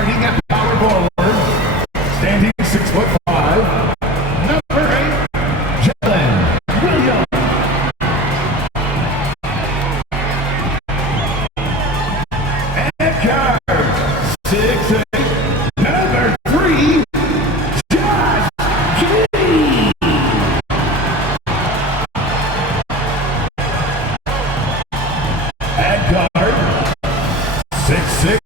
Starting at power forward, standing 6'5", number 8, Jalen Williams. And guard, 6'8", number 3, Josh Giddy. And guard, 6'6",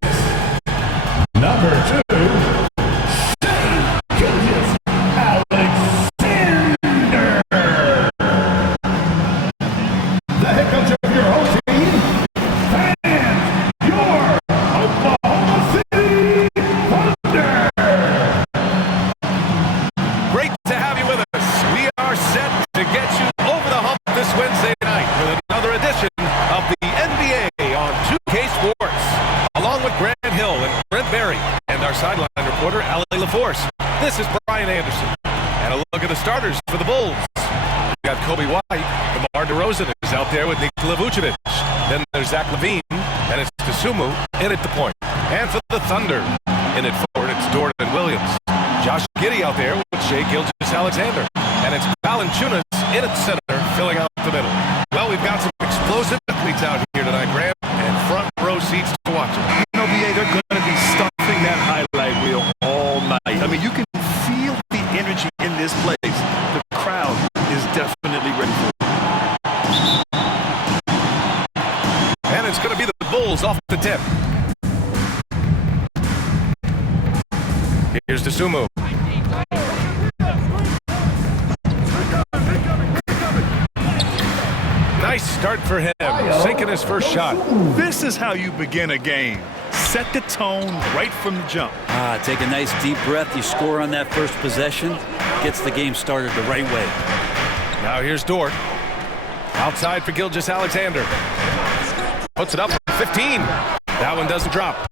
number 2, gilgeous-alexander. The head coach of your home team, and your Oklahoma City Thunder. Great to have you with us. We are set to get you over the hump this Wednesday night with another edition of the NBA on 2K Sports. Along with Grant Hill and Brent Berry and our sideline reporter, Allie LaForce. This is Brian Anderson. And a look at the starters for the Bulls. We got Kobe White. DeMar DeRozan is out there with Nikola Vucevic. Then there's Zach LaVine, and it's Dosunmu in at the point. And for the Thunder, in at forward, it's Dorian Williams. Josh Giddey out there with Shai Gilgeous-Alexander. And it's Valanciunas in at center, filling out the middle. Well, we've got some explosive athletes out here tonight, Graham, and front row seats to watch it. You know, BA, they're going to be stuffing that highlight reel all night. I mean, you can feel the energy in this place. The crowd is definitely ready for it. And it's going to be the Bulls off the tip. Here's Dosunmu. Nice start for him, sinking his first shot. This is how you begin a game. Set the tone right from the jump. Take a nice deep breath. You score on that first possession. Gets the game started the right way. Now here's Dort. Outside for Gilgeous-Alexander. Puts it up for 15. That one doesn't drop.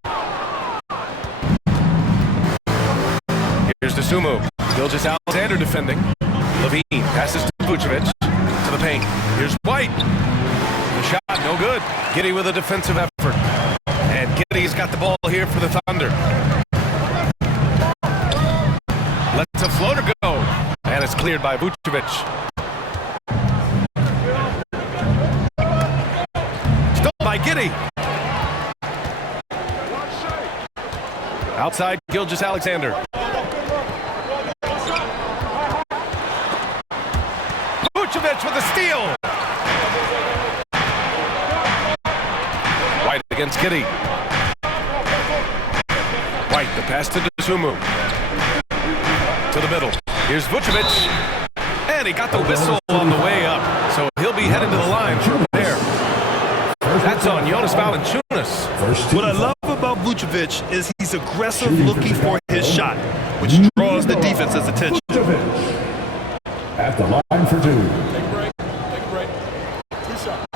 Here's Dosunmu. Gilgeous-Alexander defending. LaVine passes to Vucevic. To the paint. Here's White. The shot, no good. Giddey with a defensive effort. And Giddey's got the ball here for the Thunder. Lets a floater go. And it's cleared by Vucevic. Still by Giddey. Outside Gilgeous-Alexander. Vucevic with a steal. White against Giddey. White, the pass to Dosunmu. To the middle. Here's Vucevic. And he got the whistle on the way up. So he'll be headed to the line from there. That's on Jonas Valanciunas. What I love about Vucevic is he's aggressive looking for his shot, which draws the defense's attention. At the line for 2. Take a break. Take a break. 2 shots.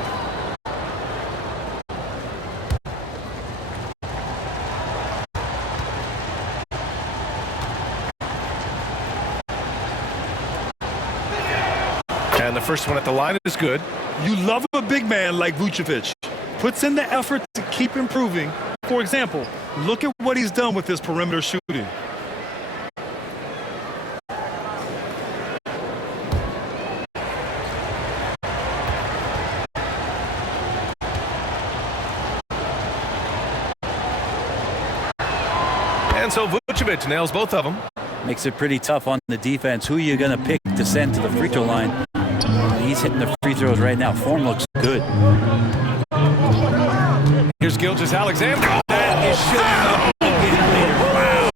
And the first one at the line is good. You love a big man like Vucevic. Puts in the effort to keep improving. For example, look at what he's done with his perimeter shooting. And so Vucevic nails both of them. Makes it pretty tough on the defense. Who are you going to pick to send to the free throw line? He's hitting the free throws right now. Form looks good. Here's Gilgeous-Alexander. That is shooting. Wow.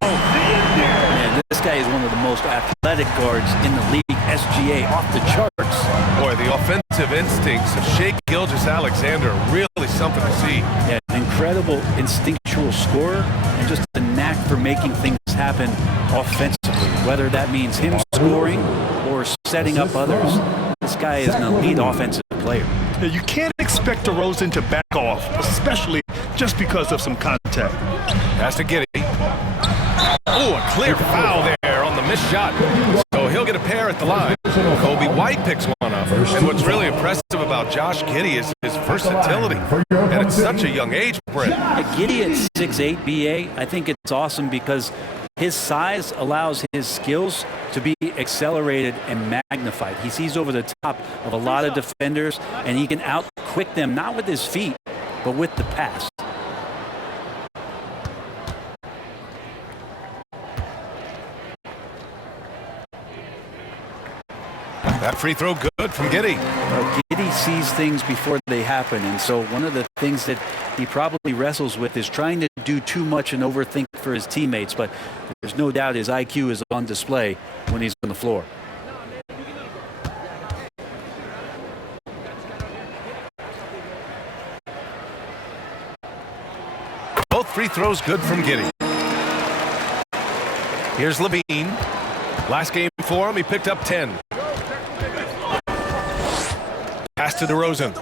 Man, this guy is one of the most athletic guards in the league. SGA off the charts. Boy, the offensive instincts of Shai Gilgeous-Alexander, really something to see. Yeah, an incredible instinctual scorer and just a knack for making things happen offensively, whether that means him scoring or setting up others. This guy is an elite offensive player. You can't expect DeRozan to back off, especially just because of some contact. Pass to Giddey. Oh, a clear foul there on the missed shot. So he'll get a pair at the line. personal Kobe foul. White picks one up. First And what's team really foul. impressive about Josh Giddey is his versatility. For your And at Oklahoma such a City. young age, Brent. Giddey at 6'8", BA, I think it's awesome because his size allows his skills to be accelerated and magnified. He sees over the top of a lot of defenders, and he can out-quick them, not with his feet, but with the pass. That free throw good from Giddey. Giddey sees things before they happen, and so one of the things that he probably wrestles with is trying to do too much and overthink for his teammates, but there's no doubt his IQ is on display when he's on the floor. Both free throws good from Giddey. Here's Levine. Last game for him, he picked up 10. Pass to DeRozan.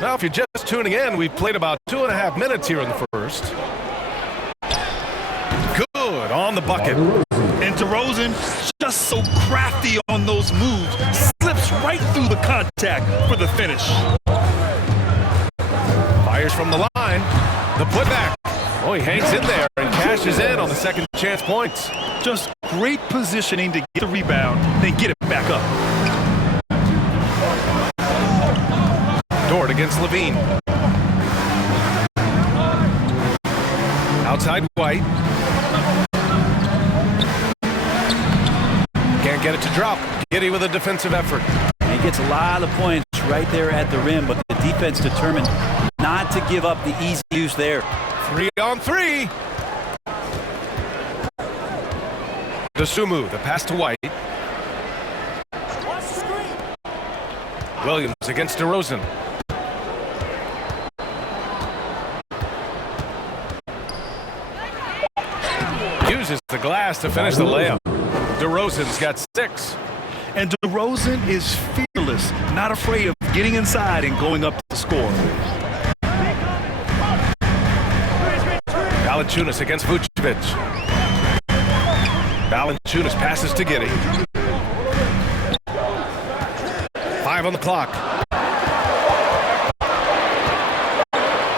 Now, if you're just tuning in, we've played about 2.5 minutes here in the first. Good on the bucket. And DeRozan, just so crafty on those moves, slips right through the contact for the finish. Fires from the line. The putback. Oh, he hangs in there and cashes in on the second chance points. Just great positioning to get the rebound, then get it back up. Dort against Levine. Outside White. Can't get it to drop. Giddey with a defensive effort. And he gets a lot of points right there at the rim, but the defense determined not to give up the easy use there. 3 on 3. Dosunmu, the pass to White. Williams against DeRozan. Uses the glass to finish the layup. DeRozan's got 6. And DeRozan is fearless, not afraid of getting inside and going up to score. Valanciunas against Vucevic. Valanciunas passes to Giddey. 5 on the clock.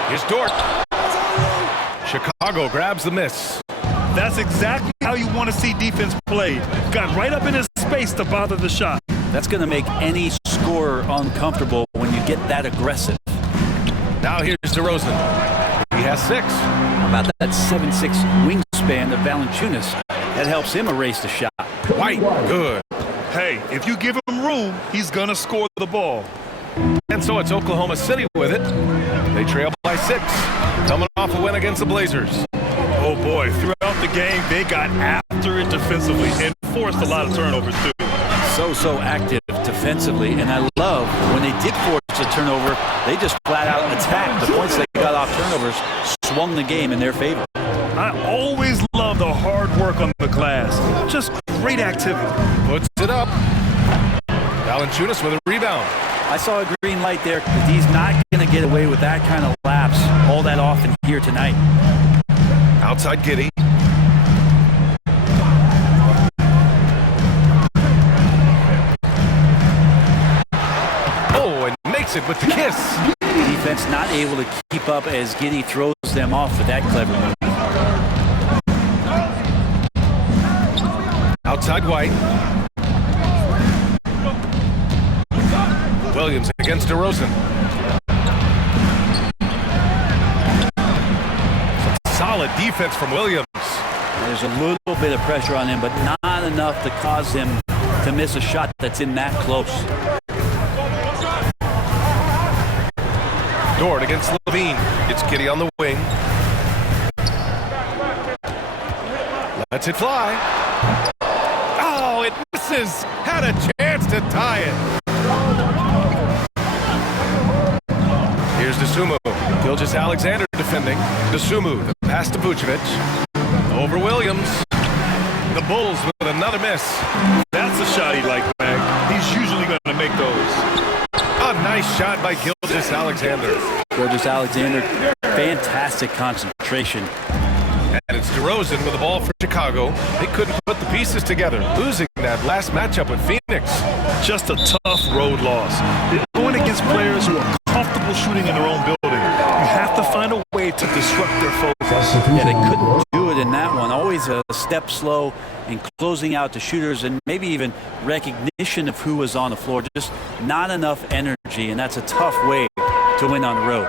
Here's Dort. Chicago grabs the miss. That's exactly how you want to see defense play. Got right up in his space to bother the shot. That's going to make any scorer uncomfortable when you get that aggressive. Now here's DeRozan. He has 6. How about that 7'6" wingspan of Valanciunas? That helps him erase the shot. White, good. Hey, if you give him room, he's going to score the ball. And so it's Oklahoma City with it. They trail by 6. Coming off a win against the Blazers. Oh boy, throughout the game, they got after it defensively and forced a lot of turnovers too. So active defensively, and I love when they did force a turnover, they just flat out attacked. The points they got off turnovers swung the game in their favor. I always love the hard work on the glass. Just great activity. Puts it up. Valanciunas with a rebound. I saw a green light there, but he's not going to get away with that kind of lapse all that often here tonight. Outside Giddey. Oh, and makes it with the kiss. Defense not able to keep up as Giddey throws them off with that clever move. Outside White. Williams against DeRozan. Solid defense from Williams. There's a little bit of pressure on him, but not enough to cause him to miss a shot that's in that close. Dort against Levine. It's Giddey on the wing. Lets it fly. Oh, it misses. Had a chance to tie it. Here's Dosunmu. Gilgeous-Alexander defending. Dosunmu, the pass to Vucevic. Over Williams. The Bulls with another miss. That's a shot he likes, man. He's usually going to make those. A nice shot by Gilgeous-Alexander. Gilgeous-Alexander, fantastic concentration. And it's DeRozan with the ball for Chicago. They couldn't put the pieces together, losing that last matchup with Phoenix. Just a tough road loss. They're going against players who are comfortable shooting in their own building. You have to find a way to disrupt their focus. Yeah, they couldn't do it in that one. Always a step slow in closing out the shooters and maybe even recognition of who was on the floor. Just not enough energy, and that's a tough way to win on the road.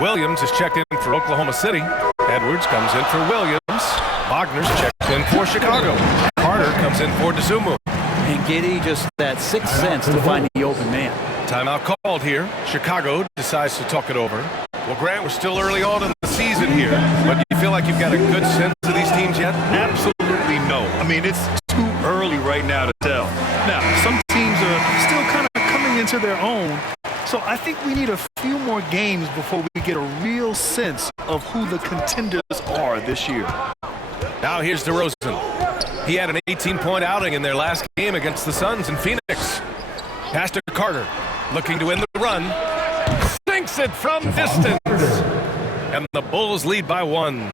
Williams is checked in for Oklahoma City. Edwards comes in for Williams. Wagner's checked in for Chicago. Carter comes in for DeZumo. And Giddey just that sixth sense to find the open man. Timeout called here. Chicago decides to talk it over. Well, Grant, we're still early on in the season here, but do you feel like you've got a good sense of these teams yet? Absolutely no. I mean, it's too early right now to tell. Now, some teams are still kind of coming into their own, so I think we need a few more games before we get a real sense of who the contenders are this year. Now here's DeRozan. He had an 18-point outing in their last game against the Suns in Phoenix. Pass to Carter, looking to win the run. Sinks it from distance. And the Bulls lead by 1.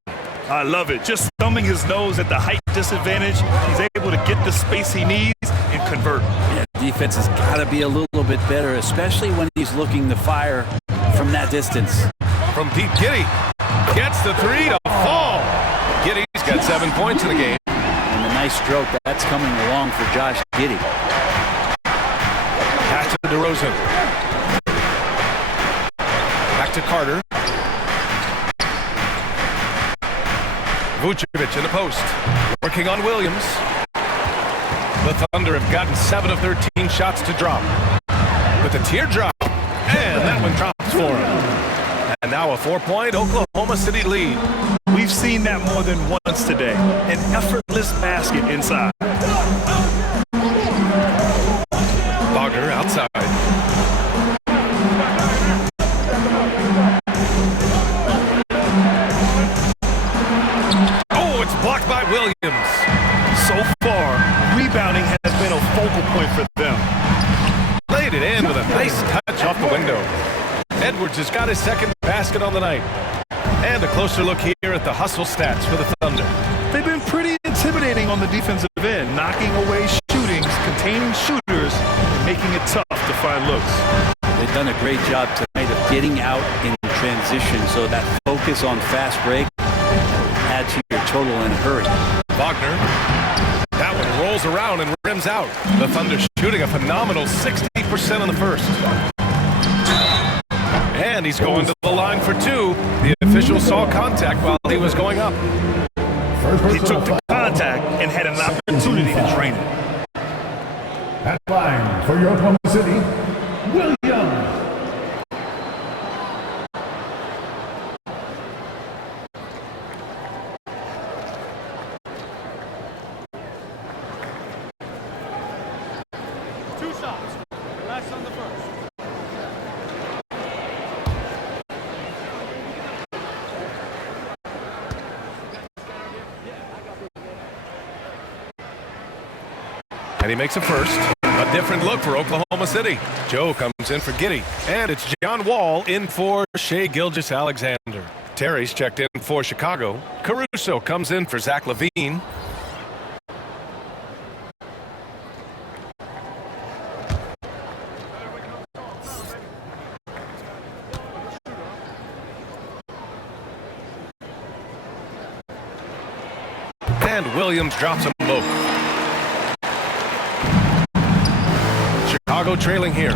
I love it. Just thumbing his nose at the height disadvantage. He's able to get the space he needs and convert. Yeah, defense has got to be a little bit better, especially when he's looking to fire from that distance. From deep, Giddey gets the 3 to fall. Giddey's got 7 points in the game. And a nice stroke that's coming along for Josh Giddey. Pass to DeRozan. Back to Carter. Vucevic in the post. Working on Williams. The Thunder have gotten 7 of 13 shots to drop. With a teardrop. And that one drops for him. And now a 4-point Oklahoma City lead. We've seen that more than once today. An effortless basket inside. Wagner outside. Oh, it's blocked by Williams. So far, rebounding has been a focal point for them. Laid it in with a nice touch off the window. Edwards has got his second basket on the night. And a closer look here at the hustle stats for the Thunder. They've been pretty intimidating on the defensive end, knocking away shootings, containing shooters, and making it tough to find looks. They've done a great job tonight of getting out in transition, so that focus on fast break add to your total in a hurry. Wagner. That one rolls around and rims out. The Thunder shooting a phenomenal 60% in the first. And he's going to the line for 2. The official saw contact while he was going up. He took the contact and had an opportunity to drain it. At line for your Oklahoma City, Williams. Two shots. Last on the first. And he makes a first. A different look for Oklahoma City. Joe comes in for Giddey. And it's John Wall in for Shai Gilgeous-Alexander. Terry's checked in for Chicago. Caruso comes in for Zach LaVine. And Williams drops them both. Chicago trailing here.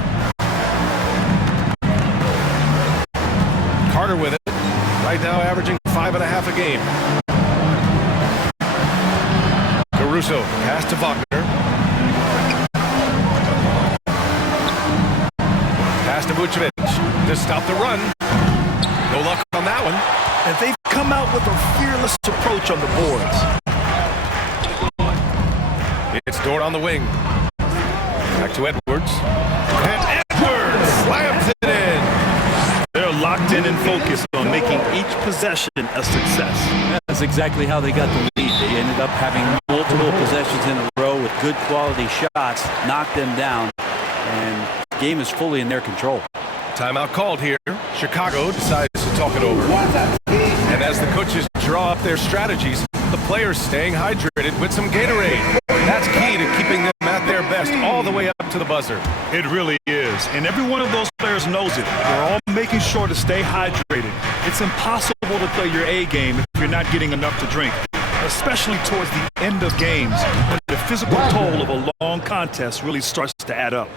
Carter with it. Right now averaging 5.5 a game. Caruso pass to Wagner. Pass to Vucevic to stop the run. No luck on that one. And they've come out with a fearless approach on the boards. It's Dort on the wing. Back to Edwards. And Edwards slams it in. They're locked in and focused on making each possession a success. That's exactly how they got the lead. They ended up having multiple possessions in a row with good quality shots, knocked them down, and the game is fully in their control. Timeout called here. Chicago decides to talk it over. And as the coaches draw up their strategies, the players staying hydrated with some Gatorade. That's key to keeping them at their best all the way up to the buzzer. It really is. And every one of those players knows it. They're all making sure to stay hydrated. It's impossible to play your A game if you're not getting enough to drink, especially towards the end of games when the physical toll of a long contest really starts to add up.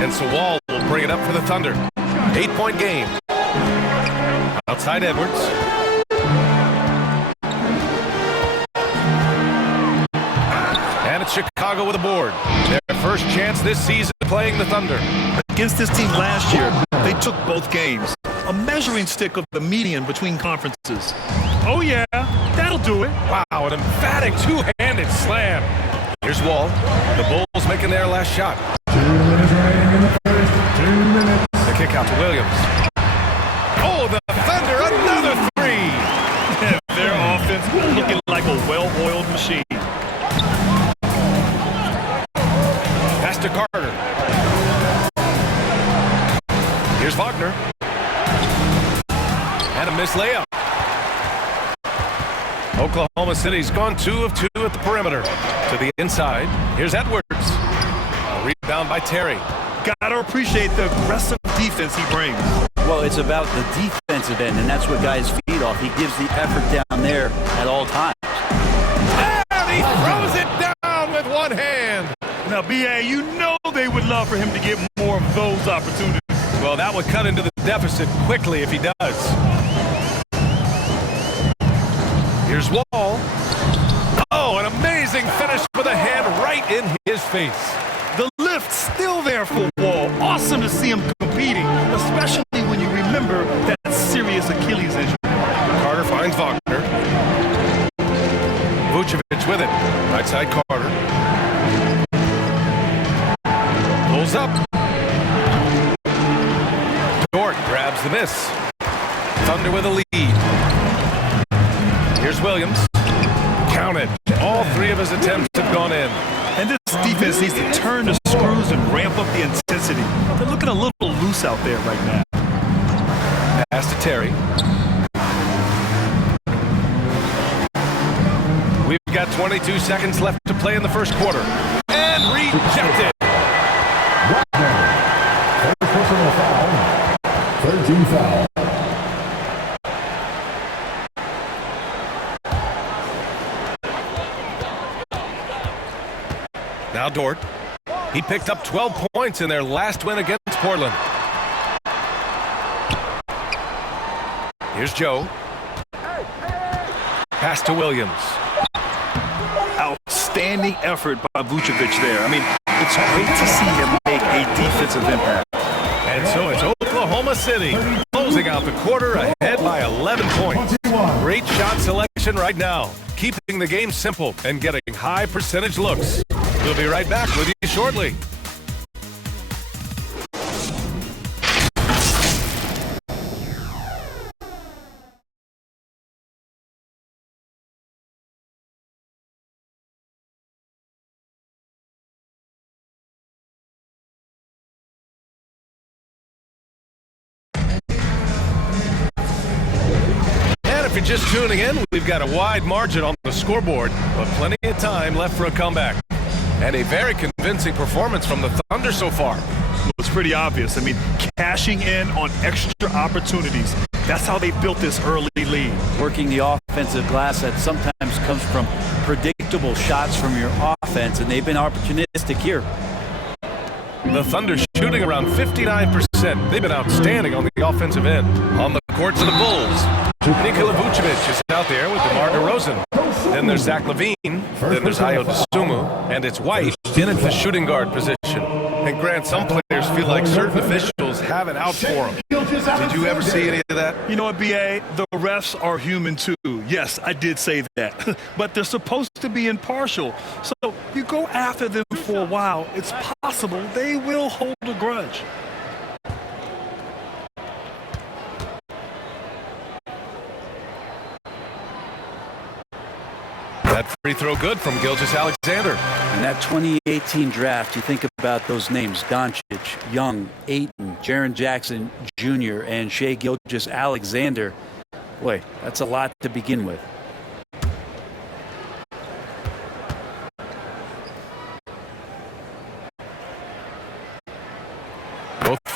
And so Wall will bring it up for the Thunder. 8-point game. Outside Edwards. And it's Chicago with a board. Their first chance this season playing the Thunder. Against this team last year, they took both games. A measuring stick of the median between conferences. Oh yeah, that'll do it. Wow, an emphatic two-handed slam. Here's Wall. The Bulls making their last shot. 2 minutes remaining in the first. 2 minutes. The kick out to Williams. Oh, the Thunder, another three. Their offense looking like a well-oiled machine. Pass to Carter. Here's Wagner. And a missed layup. Oklahoma City's gone 2 of 2 at the perimeter. To the inside. Here's Edwards. A rebound by Terry. Gotta appreciate the aggressive defense he brings. Well, it's about the defensive end, and that's what guys feed off. He gives the effort down there at all times. And he throws it down with one hand. Now, B.A., you know they would love for him to get more of those opportunities. Well, that would cut into the deficit quickly if he does. Here's Wall. Oh, an amazing finish with a hand right in his face. The lift still there for Wall. Awesome to see him competing, especially when you remember that serious Achilles injury. Carter finds Wagner. Vucevic with it. Right side Carter. Pulls up. Dort grabs the miss. Thunder with a lead. Here's Williams. Counted. All 3 of his attempts have gone in. And this defense needs to turn the screws and ramp up the intensity. They're looking a little loose out there right now. Pass to Terry. We've got 22 seconds left to play in the first quarter. And rejected. Wagner. First personal foul. 13 foul. Now Dort. He picked up 12 points in their last win against Portland. Here's Joe. Pass to Williams. Outstanding effort by Vucevic there. I mean, it's great to see him make a defensive impact. And so it's Oklahoma City closing out the quarter ahead by 11 points. Great shot selection right now, keeping the game simple and getting high percentage looks. We'll be right back with you shortly. If you're just tuning in, we've got a wide margin on the scoreboard, but plenty of time left for a comeback. And a very convincing performance from the Thunder so far. It's pretty obvious. I mean, cashing in on extra opportunities. That's how they built this early lead. Working the offensive glass that sometimes comes from predictable shots from your offense, and they've been opportunistic here. The Thunder shooting around 59%. They've been outstanding on the offensive end. On the courts of the Bulls, Nikola Vucevic is out there with DeMar DeRozan. Then there's Zach LaVine. Then there's Ayo Dosunmu. And it's White in at the shooting guard position. And Grant, some players feel like certain officials have it out for them. Did you ever see any of that? You know what, B.A.? The refs are human too. Yes, I did say that. But they're supposed to be impartial. So you go after them for a while, it's possible they will hold a grudge. That free throw good from Gilgeous-Alexander. In that 2018 draft, you think about those names: Doncic, Young, Ayton, Jaren Jackson Jr., and Shai Gilgeous-Alexander. Boy, that's a lot to begin with.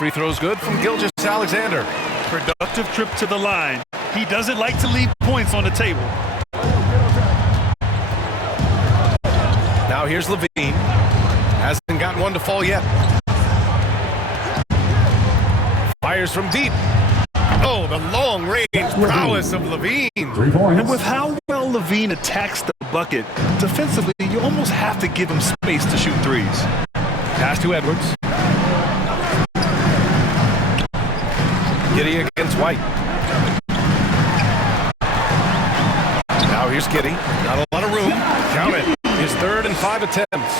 free throw's good from Gilgeous-Alexander. Productive trip to the line. He doesn't like to leave points on the table. Now here's Levine. Hasn't gotten one to fall yet. Fires from deep. Oh, the long-range prowess of Levine. 3 points. And with how well Levine attacks the bucket, defensively, you almost have to give him space to shoot threes. Pass to Edwards. Giddey against White. Now here's Giddey. Not a lot of room. Count it. His 3rd and 5 attempts.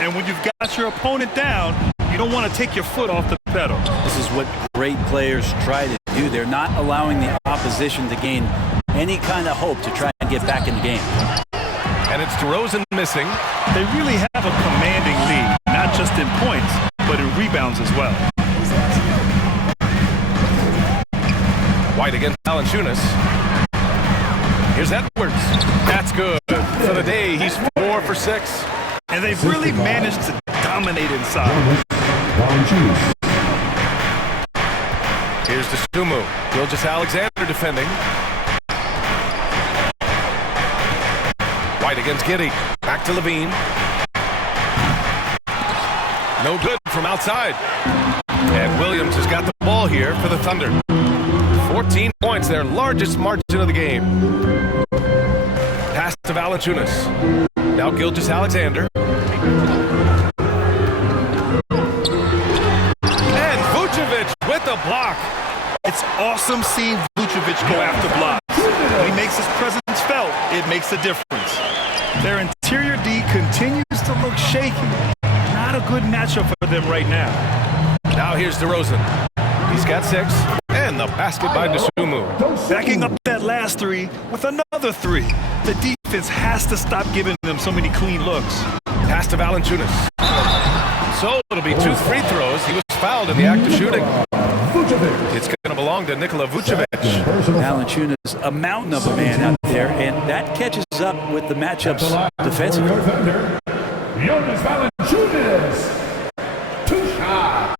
And when you've got your opponent down, you don't want to take your foot off the pedal. This is what great players try to do. They're not allowing the opposition to gain any kind of hope to try and get back in the game. And it's DeRozan missing. They really have a commanding lead, not just in points, but in rebounds as well. White against Valanciunas. Here's Edwards. That's good. For the day, he's 4 for 6. And they've really managed to dominate inside. Here's Desumu. Gilgeous-Alexander defending. White against Giddey. Back to Levine. No good from outside. And Williams has got the ball here for the Thunder. 14 points, their largest margin of the game. Pass to Valanciunas. Now Gilgeous-Alexander. And Vucevic with the block. It's awesome seeing Vucevic go after blocks. When he makes his presence felt, it makes a difference. Their interior D continues to look shaky. Not a good matchup for them right now. Now here's DeRozan. He's got 6. And the basket by Desumu. Backing up that last 3 with another 3. The defense has to stop giving them so many clean looks. Pass to Valanciunas. So it'll be 2 free throws. He was fouled in the act of shooting. It's going to belong to Nikola Vucevic. Valanciunas, a mountain of a man out there, and that catches up with the matchups defensively. Jonas Valanciunas. 2 shots.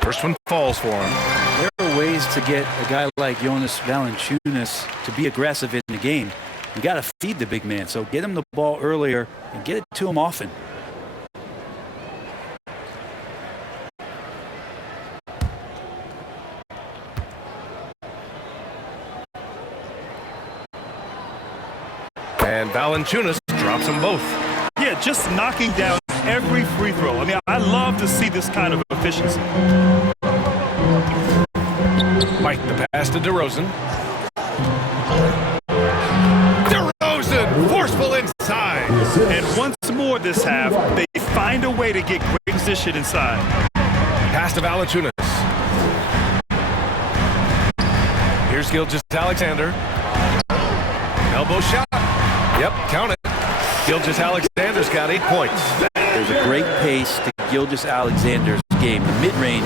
First one falls for him. There are ways to get a guy like Jonas Valanciunas to be aggressive in the game. You got to feed the big man, so get him the ball earlier and get it to him often. And Valanciunas drops them both. Yeah, just knocking down every free throw. I mean, I love to see this kind of efficiency. Mike, the pass to DeRozan. DeRozan, forceful inside. And once more this half, they find a way to get great position inside. Pass to Valanciunas. Here's Gilgeous-Alexander. Elbow shot. Yep, count it. Gilgeous-Alexander's got 8 points. There's a great pace to Gilgeous-Alexander's game. The mid-range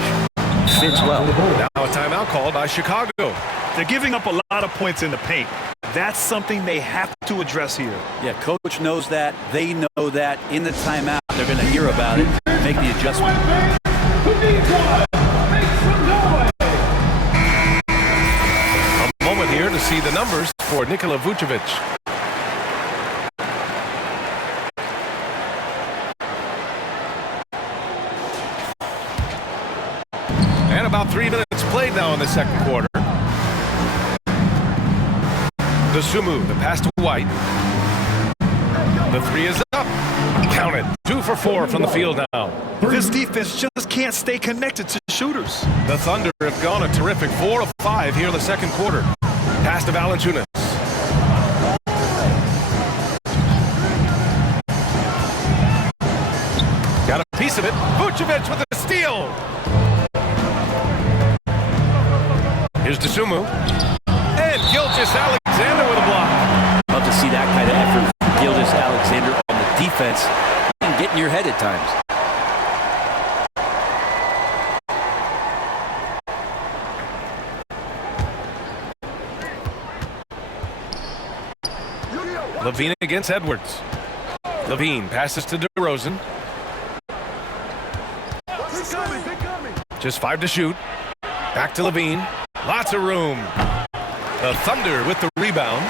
fits well. Now a timeout called by Chicago. They're giving up a lot of points in the paint. That's something they have to address here. Yeah, coach knows that. They know that. In the timeout, they're going to hear about it, make the adjustment. A moment here to see the numbers for Nikola Vucevic. And about 3 minutes played now in the second quarter. Desumu, the pass to White. The 3 is up. Count it. 2 for 4 from the field now. This defense just can't stay connected to shooters. The Thunder have gone a terrific 4 of 5 here in the second quarter. Pass to Valanciunas. Got a piece of it. Vucevic with a steal. Here's Desumu. And Gilgeous-Alexander with a block. Love to see that kind of effort from Gilgeous-Alexander on the defense defense can get in your head at times. Levine against Edwards. Levine passes to DeRozan. Just 5 to shoot. Back to Levine. Lots of room. The Thunder with the rebound.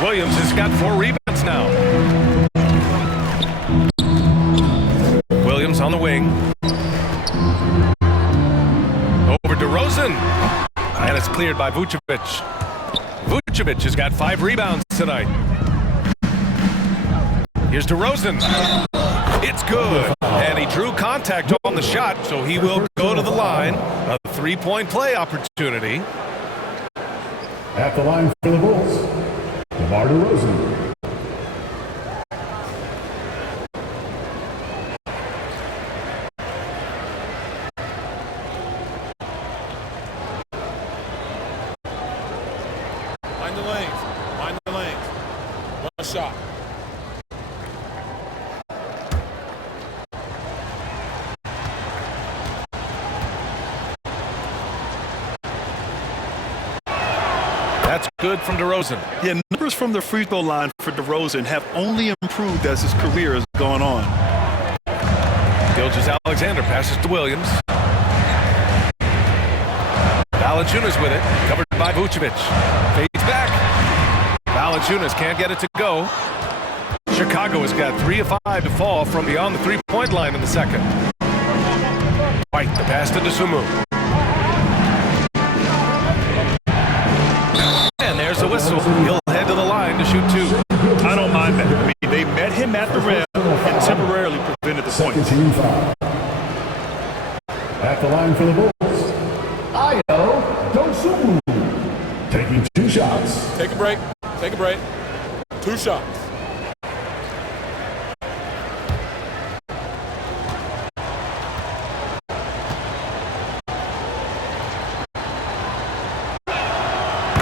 Williams has got 4 rebounds now. Williams on the wing. Over DeRozan. And it's cleared by Vucevic. Vucevic has got 5 rebounds tonight. Here's DeRozan. It's good. And he drew contact on the shot, so he will go to the line. A 3-point play opportunity. At the line for the Bulls, DeMar DeRozan. Mind the lanes. Mind the lanes. One shot. That's good from DeRozan. Yeah, numbers from the free throw line for DeRozan have only improved as his career has gone on. Gilgeous-Alexander passes to Williams. Valanciunas with it, covered by Vucevic. Fades back. Valanciunas can't get it to go. Chicago has got 3 of 5 to fall from beyond the 3-point line in the second. White, the pass to Dosunmu. And there's the whistle. He'll head to the line to shoot 2. I don't mind that. I mean, they met him at the rim and temporarily prevented the Second points. team foul. At the line for the Bulls, Ayo Dosunmu. Taking 2 shots. Take a break. Take a break. 2 shots.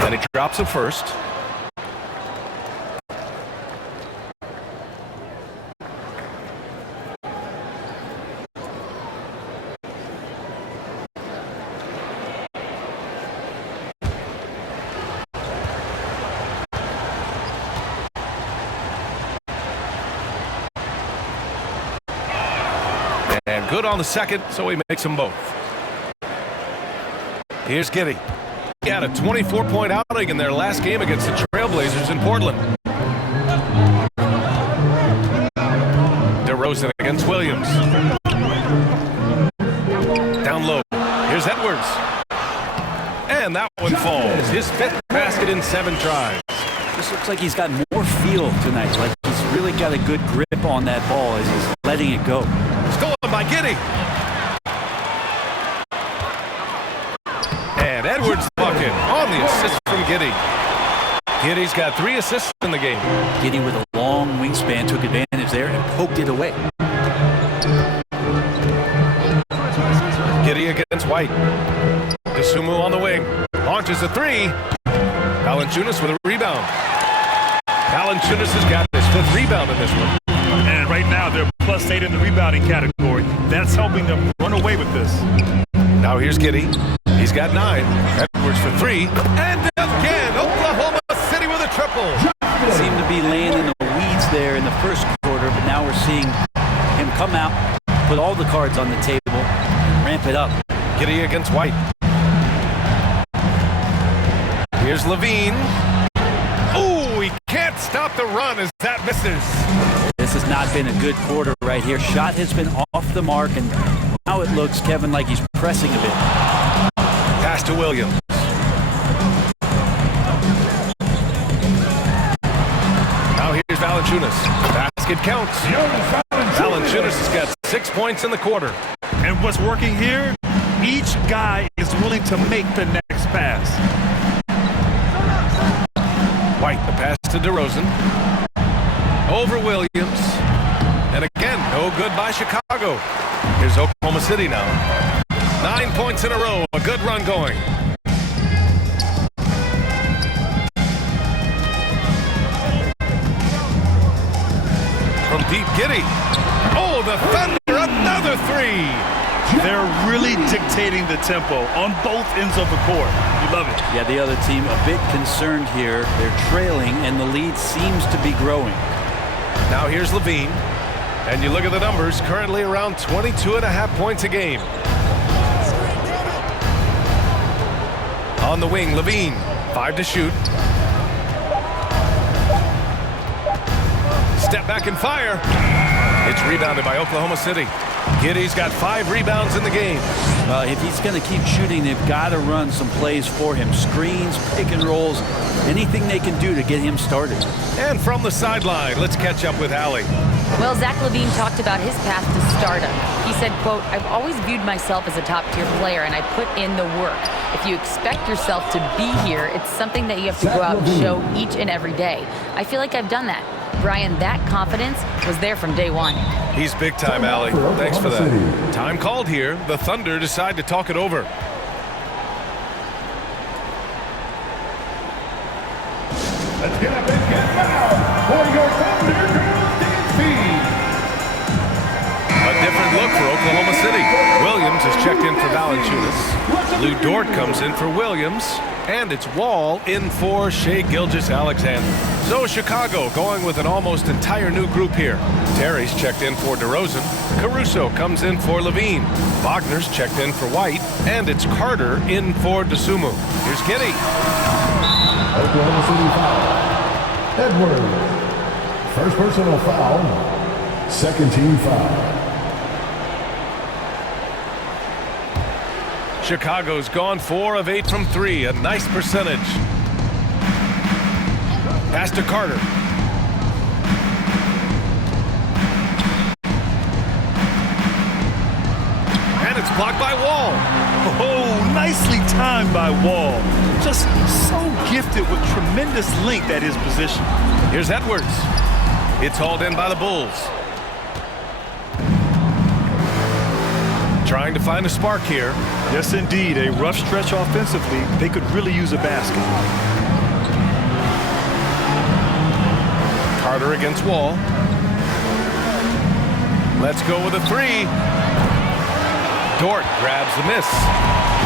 And he drops it first. And good on the second, so he makes them both. Here's Giddey. He had a 24-point outing in their last game against the Trailblazers in Portland. DeRozan against Williams. Down low. Here's Edwards. And that one falls. His 5th basket in 7 tries. This looks like he's got more feel tonight. Like he's really got a good grip on that ball as he's letting it go. Stolen by Giddey. And Edwards bucket on the assist from Giddey. Giddey's got 3 assists in the game. Giddey with a long wingspan took advantage there and poked it away. Giddey against White. Dosunmu on the wing. Launches a 3. Valanciunas with a rebound. Valanciunas has got his 5th rebound in this one. And right now they're +8 in the rebounding category. That's helping them run away with this. Now here's Giddey. He's got 9. Edwards for 3. And again, Oklahoma City with a triple. Seemed to be laying in the weeds there in the first quarter, but now we're seeing him come out, put all the cards on the table, ramp it up. Giddey against White. Here's Levine. Oh, he can't stop the run as that misses. This has not been a good quarter right here. Shot has been off the mark, and now it looks, Kevin, like he's pressing a bit. Pass to Williams. Now here's Valanciunas. Basket counts. Valanciunas has got 6 points in the quarter. And what's working here, each guy is willing to make the next pass. White, the pass to DeRozan. Over Williams. And again, no good by Chicago. Here's Oklahoma City now. 9 points in a row. A good run going. From deep. Giddy. Oh, the Thunder, another three. They're really dictating the tempo on both ends of the court. You love it. Yeah, the other team a bit concerned here. They're trailing, and the lead seems to be growing. Now here's Levine. And you look at the numbers, currently around 22.5 points a game. On the wing, Levine. 5 to shoot. Step back and fire. It's rebounded by Oklahoma City. Giddy's got 5 rebounds in the game. If he's going to keep shooting, they've got to run some plays for him. Screens, pick and rolls, anything they can do to get him started. And from the sideline, let's catch up with Allie. Well, Zach LaVine talked about his path to stardom. He said, quote, "I've always viewed myself as a top-tier player, and I put in the work. If you expect yourself to be here, it's something that you have to go out and show each and every day. I feel like I've done that." Brian, that confidence was there from day one. He's big time, Allie. Thanks for that. Time called here. The Thunder decide to talk it over. Let's get up and get loud for your Thunder Girls team. A different look for Oklahoma City. Williams is checked in for Valanciunas. Lou Dort comes in for Williams. And it's Wall in for Shai Gilgeous-Alexander. So Chicago going with an almost entire new group here. Terry's checked in for DeRozan. Caruso comes in for Levine. Wagner's checked in for White. And it's Carter in for DeSumo. Here's Giddy. Oklahoma City foul. Edwards. First personal foul. Second team foul. Chicago's gone 4 of 8 from 3. A nice percentage. Pass to Carter. And it's blocked by Wall. Oh, nicely timed by Wall. Just so gifted with tremendous length at his position. Here's Edwards. It's hauled in by the Bulls. Trying to find a spark here. Yes, indeed. A rough stretch offensively. They could really use a basket. Carter against Wall. Let's go with a 3. Dort grabs the miss.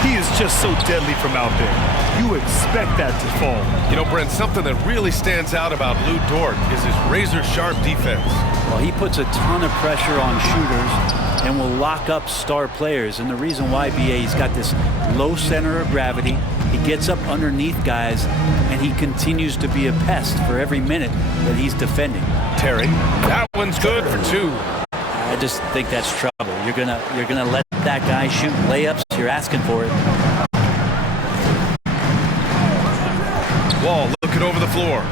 He is just so deadly from out there. You expect that to fall. You know, Brent, something that really stands out about Lou Dort is his razor-sharp defense. Well, he puts a ton of pressure on shooters and will lock up star players. And the reason why, BA, he's got this low center of gravity. He gets up underneath guys, and he continues to be a pest for every minute that he's defending. Terry, that one's good for 2. I just think that's trouble. You're gonna let that guy shoot layups. You're asking for it. Wall looking over the floor.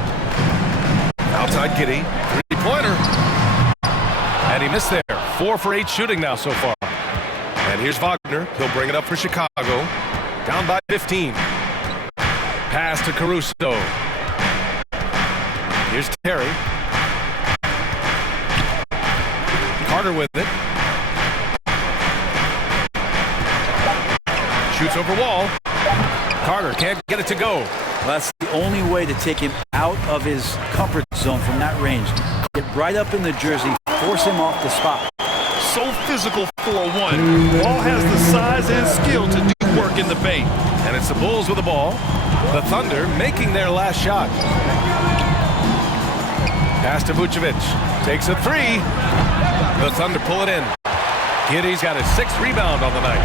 Outside Giddy, 3-pointer. And he missed there. 4 for 8 shooting now so far. And here's Wagner. He'll bring it up for Chicago. Down by 15. Pass to Caruso. Here's Terry. Carter with it. Shoots over Wall. Carter can't get it to go. Well, that's the only way to take him out of his comfort zone from that range. Get right up in the jersey, force him off the spot. So physical for a 1. Wall has the size and skill to do work in the paint. And it's the Bulls with the ball. The Thunder making their last shot. Pass to Vucevic. Takes a 3. The Thunder pull it in. Giddy's got his 6th rebound on the night.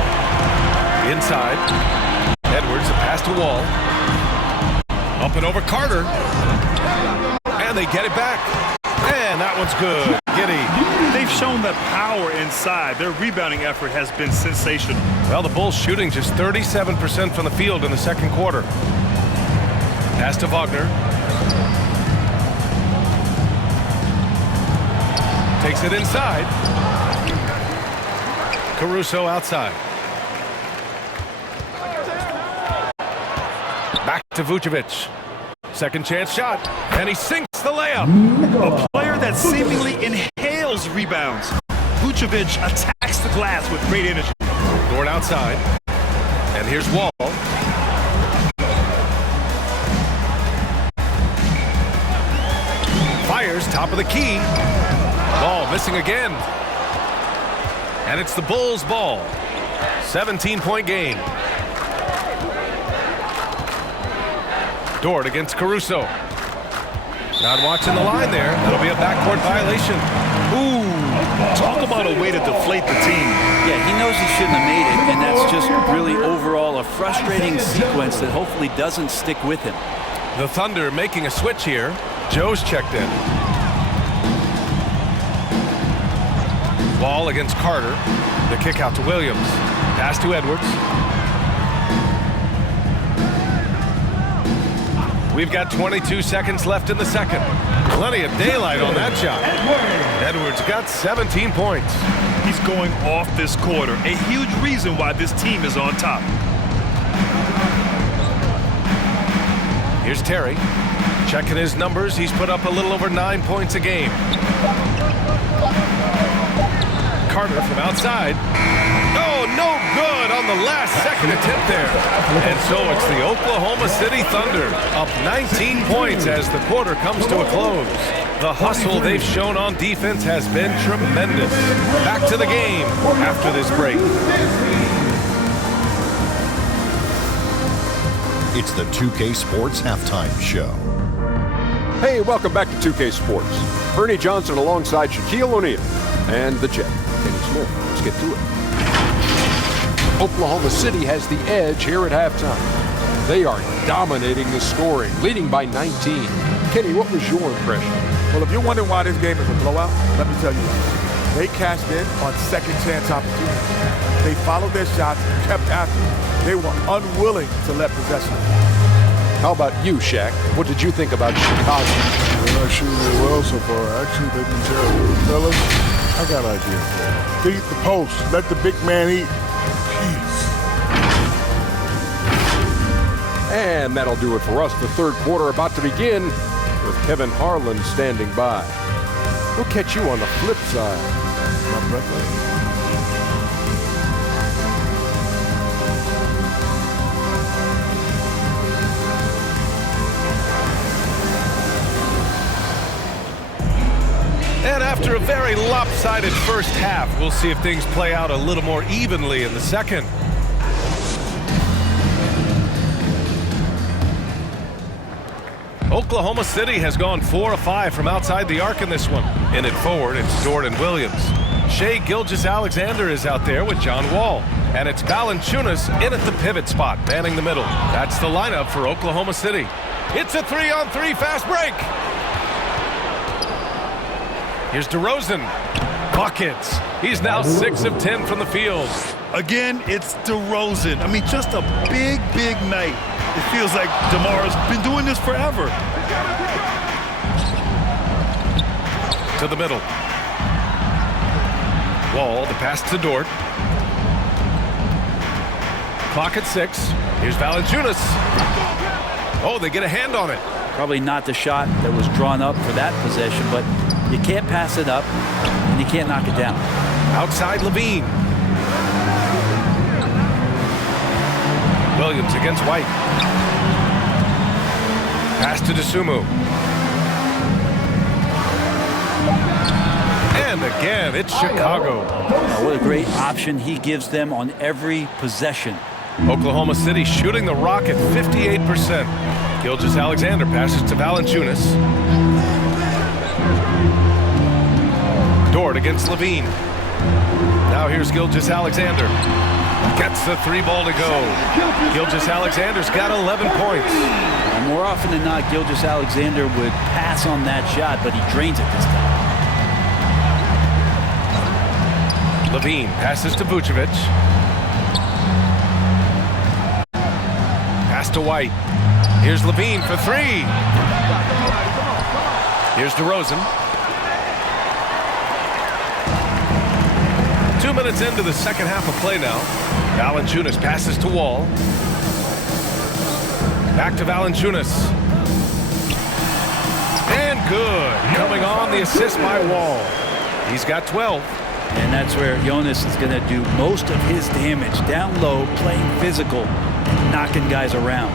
Inside. Edwards, a pass to Wall. Up and over Carter. And they get it back. And that one's good. Giddy. They've shown that power inside. Their rebounding effort has been sensational. Well, the Bulls shooting just 37% from the field in the second quarter. Pass to Wagner. Takes it inside. Caruso outside. Back to Vucevic. Second chance shot. And he sinks the layup. A player that seemingly inhales rebounds. Vucevic attacks the glass with great energy. Dort outside. And here's Wall. Fires top of the key. Ball missing again. And it's the Bulls' ball. 17-point game. Dort against Caruso. Not watching the line there. That'll be a backcourt violation. Ooh, talk about a way to deflate the team. Yeah, he knows he shouldn't have made it, and that's just really overall a frustrating sequence that hopefully doesn't stick with him. The Thunder making a switch here. Joe's checked in. Ball against Carter. The kick out to Williams. Pass to Edwards. We've got 22 seconds left in the second. Plenty of daylight on that shot. Edwards got 17 points. He's going off this quarter. A huge reason why this team is on top. Here's Terry. Checking his numbers. He's put up a little over 9 points a game. Carter from outside. Oh, no good on the last second attempt there. And so it's the Oklahoma City Thunder up 19 points as the quarter comes to a close. The hustle they've shown on defense has been tremendous. Back to the game after this break. It's the 2K Sports Halftime Show. Hey, welcome back to 2K Sports. Ernie Johnson alongside Shaquille O'Neal and the Jet, Kenny Smith. Let's get to it. Oklahoma City has the edge here at halftime. They are dominating the scoring, leading by 19. Kenny, what was your impression? Well, if you're wondering why this game is a blowout, let me tell you why. They cashed in on second chance opportunities. They followed their shots and kept after them. They were unwilling to let possession. How about you, Shaq? What did you think about Chicago? They're not shooting it well so far. Actually, they've been terrible. Fellas, I got an idea for them. Feed the post. Let the big man eat. Peace. And that'll do it for us. The third quarter about to begin with Kevin Harlan standing by. We'll catch you on the flip side. My brother. And after a very lopsided first half, we'll see if things play out a little more evenly in the second. Oklahoma City has gone 4 of 5 from outside the arc in this one. In it forward, it's Dort and Williams. Shai Gilgeous-Alexander is out there with John Wall. And it's Valanciunas in at the pivot spot, manning the middle. That's the lineup for Oklahoma City. It's a 3-on-3 fast break. Here's DeRozan. Buckets. He's now 6 of 10 from the field. Again, it's DeRozan. I mean, just a big, big night. It feels like DeMar's been doing this forever. To the middle. Wall, the pass to Dort. Clock at 6. Here's Valanciunas. Oh, they get a hand on it. Probably not the shot that was drawn up for that possession, but you can't pass it up, and you can't knock it down. Outside Levine. Williams against White. Pass to DeSumo. And again, it's Chicago. What a great option he gives them on every possession. Oklahoma City shooting the rock at 58%. Gilgeous-Alexander passes to Valanciunas. Dort against Levine. Now here's Gilgeous-Alexander. Gets the 3 ball to go. Gilgeous-Alexander's got 11 points. And more often than not, Gilgeous-Alexander would pass on that shot, but he drains it this time. Levine passes to Vucevic. Pass to White. Here's Levine for 3. Here's DeRozan. 2 minutes into the second half of play now. Valanciunas passes to Wall. Back to Valanciunas. And good. Coming on the assist by Wall. He's got 12. And that's where Jonas is going to do most of his damage. Down low, playing physical, knocking guys around.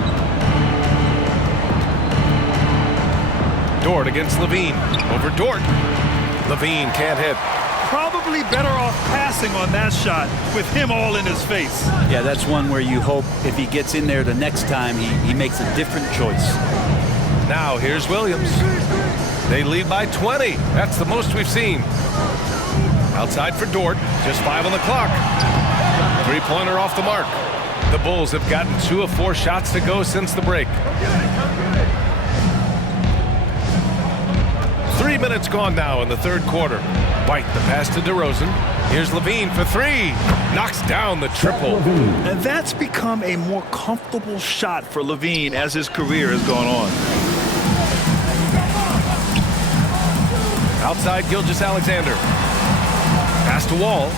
Dort against Levine. Over Dort. Levine can't hit. Probably better off passing on that shot with him all in his face. Yeah, that's one where you hope if he gets in there the next time, he makes a different choice. Now here's Williams. They lead by 20. That's the most we've seen. Outside for Dort. Just 5 on the clock. Three-pointer off the mark. The Bulls have gotten 2 of 4 shots to go since the break. 3 minutes gone now in the third quarter. White, the pass to DeRozan. Here's Levine for 3. Knocks down the triple. And that's become a more comfortable shot for Levine as his career has gone on. Outside, Gilgeous-Alexander. Pass to Wall.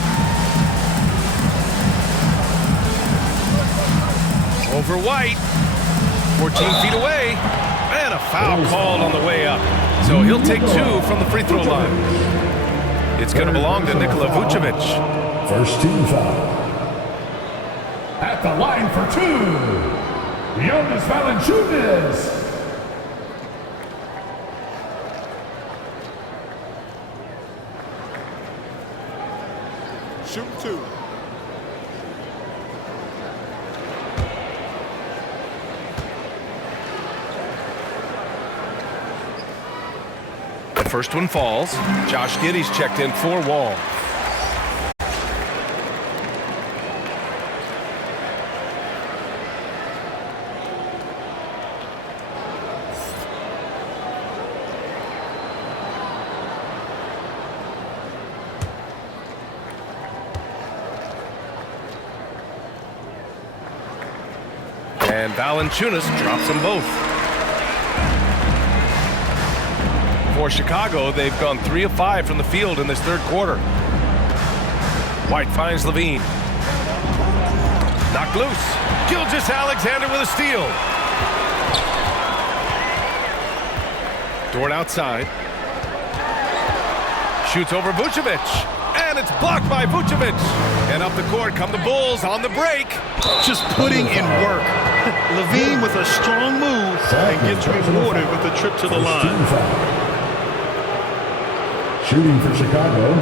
Over White. 14 feet away. And a foul called on the way up. So he'll take 2 from the free throw line. It's going to belong to Nikola Vucevic. First team foul. At the line for 2, Gilgeous-Alexander. Shoot 2. The first one falls. Josh Giddey's checked in for Wall. And Valanciunas drops them both. For Chicago, they've gone 3 of 5 from the field in this third quarter. White finds Levine. Knocked loose. Gilgeous-Alexander with a steal. Dort outside. Shoots over Vucevic. And it's blocked by Vucevic. And up the court come the Bulls on the break. Just putting in work. Levine with a strong move and gets rewarded with a trip to the line. Shooting for Chicago,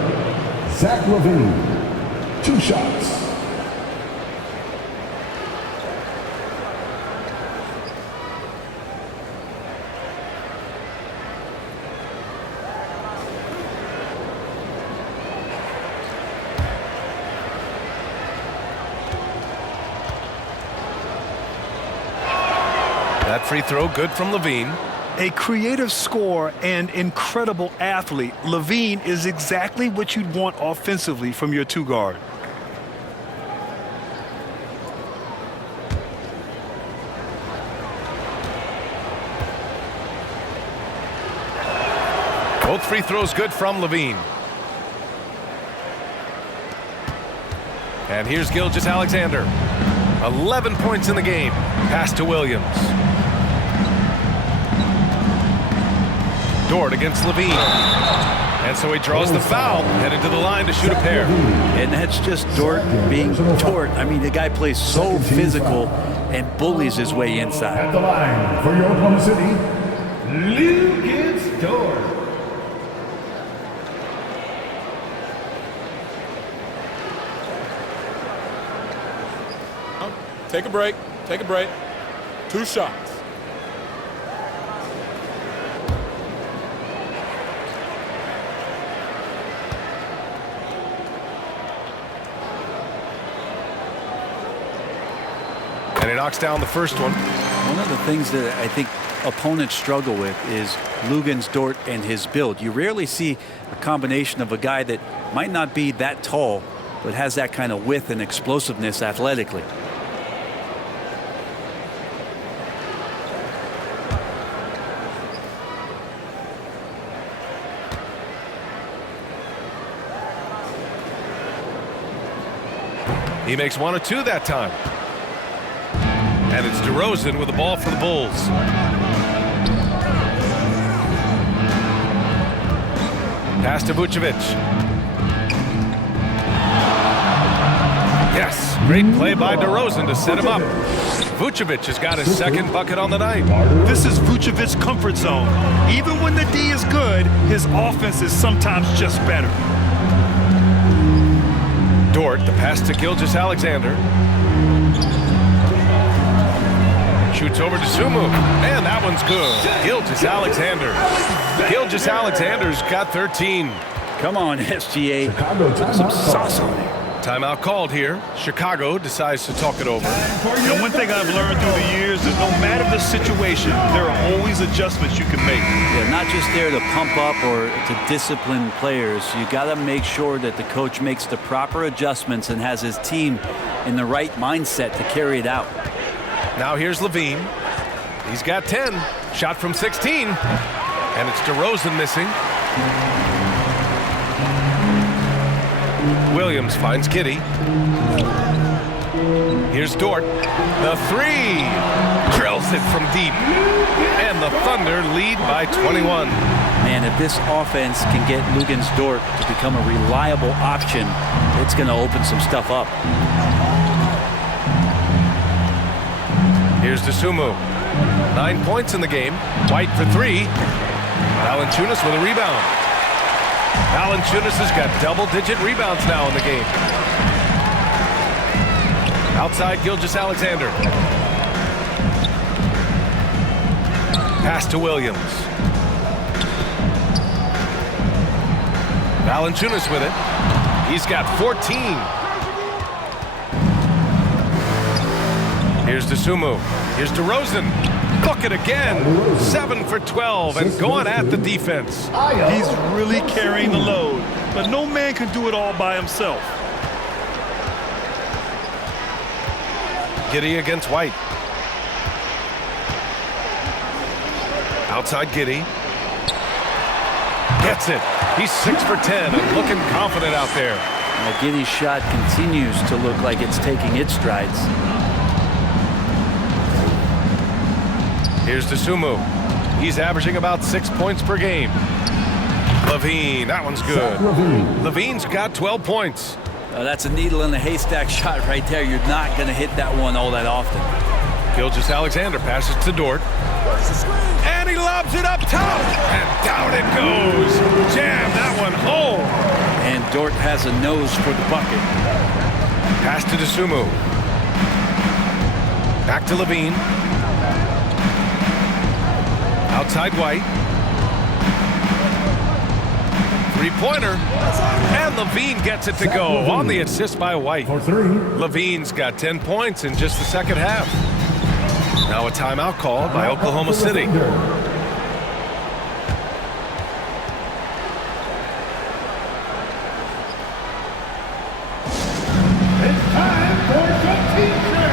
Zach LaVine. 2 shots. That free throw good from Levine. A creative scorer and incredible athlete, Levine is exactly what you'd want offensively from your 2 guard. Both free throws good from Levine. And here's Gilgeous-Alexander. 11 points in the game. Pass to Williams. Dort against Levine. And so he draws the foul, headed to the line to shoot a pair. And that's just Dort being Dort. I mean, the guy plays so physical and bullies his way inside. At the line for your Oklahoma City, Lucas Dort. Take a break. Take a break. 2 shots. And he knocks down the first one. One of the things that I think opponents struggle with is Luguentz Dort and his build. You rarely see a combination of a guy that might not be that tall, but has that kind of width and explosiveness athletically. He makes 1 of 2 that time. And it's DeRozan with the ball for the Bulls. Pass to Vucevic. Yes. Great play by DeRozan to set him up. Vucevic has got his second bucket on the night. This is Vucevic's comfort zone. Even when the D is good, his offense is sometimes just better. Dort, the pass to Gilgeous-Alexander. Shoots over to Sumu, and that one's good. Gilgeous-Alexander. Gilgeous-Alexander's got 13. Come on, SGA. Put some sauce on it. Timeout called here. Chicago decides to talk it over. And one thing I've learned through the years is no matter the situation, there are always adjustments you can make. Yeah, not just there to pump up or to discipline players. You got to make sure that the coach makes the proper adjustments and has his team in the right mindset to carry it out. Now here's Levine. He's got 10. Shot from 16. And it's DeRozan missing. Williams finds Giddey. Here's Dort. The three. Drills it from deep. And the Thunder lead by 21. Man, if this offense can get Luguentz Dort to become a reliable option, it's going to open some stuff up. Here's DeSumo. 9 points in the game. White for three. Valanciunas with a rebound. Valanciunas has got double-digit rebounds now in the game. Outside Gilgeous-Alexander. Pass to Williams. Valanciunas with it. He's got 14. Here's DeSumo. Here's DeRozan. Bucket again. 7 for 12 and going at the defense. He's really carrying the load, but no man can do it all by himself. Giddey against White. Outside Giddey. Gets it. He's 6 for 10 and looking confident out there. Now Giddey's shot continues to look like it's taking its strides. Here's DeSumo. He's averaging about 6 points per game. Levine, that one's good. Levine's got 12 points. That's a needle in a haystack shot right there. You're not going to hit that one all that often. Gilgeous-Alexander passes to Dort. And he lobs it up top. And down it goes. Jam that one home. And Dort has a nose for the bucket. Pass to DeSumo. Back to Levine. Outside White. Three-pointer. And Levine gets it to go on the assist by White. Levine's got 10 points in just the second half. Now a timeout called by Oklahoma City. It's time for some teacher.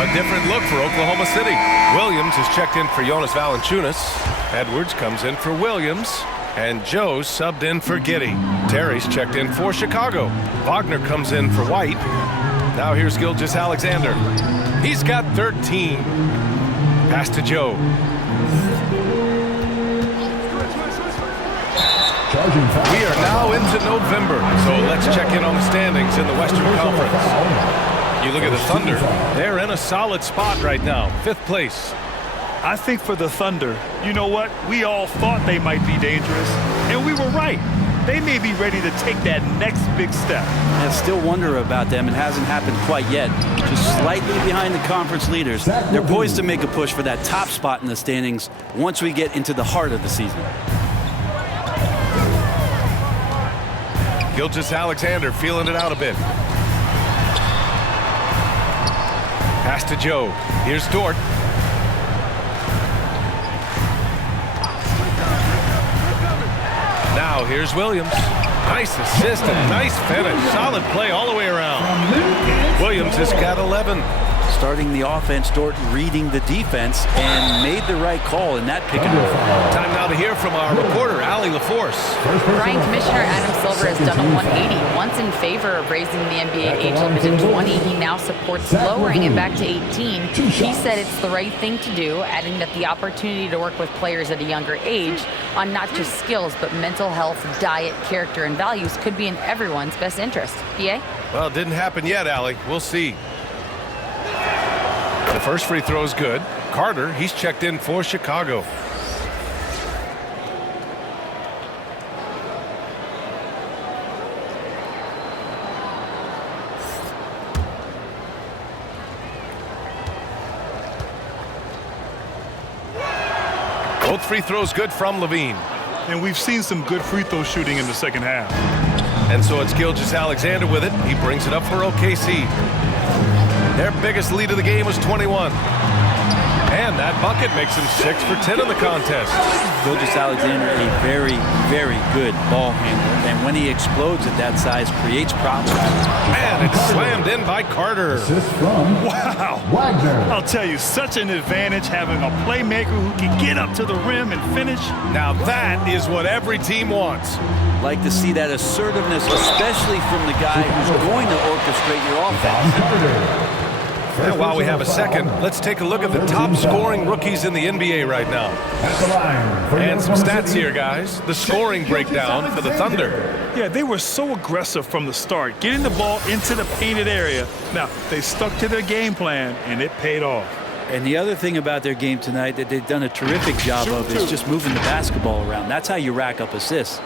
A different look for Oklahoma City. Williams is checked in for Jonas Valanciunas. Edwards comes in for Williams. And Joe subbed in for Giddey. Terry's checked in for Chicago. Wagner comes in for White. Now here's Gilgeous-Alexander. He's got 13. Pass to Joe. We are now into November, so let's check in on the standings in the Western Conference. You look at the Thunder, they're in a solid spot right now, 5th place. I think for the Thunder, you know what? We all thought they might be dangerous, and we were right. They may be ready to take that next big step. I still wonder about them. It hasn't happened quite yet. Just slightly behind the conference leaders. They're poised to make a push for that top spot in the standings once we get into the heart of the season. Gilgeous-Alexander feeling it out a bit. Pass to Joe. Here's Dort. Now here's Williams. Nice assist and nice finish. Solid play all the way around. Williams has got 11. starting the offense, Dort reading the defense, and made the right call in that pick and roll. Time now to hear from our reporter, Allie LaForce. Brian Commissioner Adam Silver has done a 180. Once in favor of raising the NBA age limit to 20, he now supports lowering it back to 18. He said it's the right thing to do, adding that the opportunity to work with players at a younger age on not just skills, but mental health, diet, character, and values could be in everyone's best interest. PA? Well, it didn't happen yet, Allie. We'll see. The first free throw is good. Carter, he's checked in for Chicago. Both free throws good from Levine. And we've seen some good free throw shooting in the second half. And so it's Gilgeous-Alexander with it. He brings it up for OKC. Their biggest lead of the game was 21. And that bucket makes him 6 for 10 in the contest. Gilgeous-Alexander, a very, very good ball handler. And when he explodes at that size, creates problems. And it's slammed in by Carter. Assist from Wow. Wagner. I'll tell you, such an advantage having a playmaker who can get up to the rim and finish. Now that is what every team wants. Like to see that assertiveness, especially from the guy who's going to orchestrate your offense. And while we have a second, let's take a look at the top scoring rookies in the NBA right now. At the line. And some stats here, guys. The scoring breakdown for the Thunder. Yeah, they were so aggressive from the start, getting the ball into the painted area. Now, they stuck to their game plan, and it paid off. And the other thing about their game tonight that they've done a terrific job of is just moving the basketball around. That's how you rack up assists.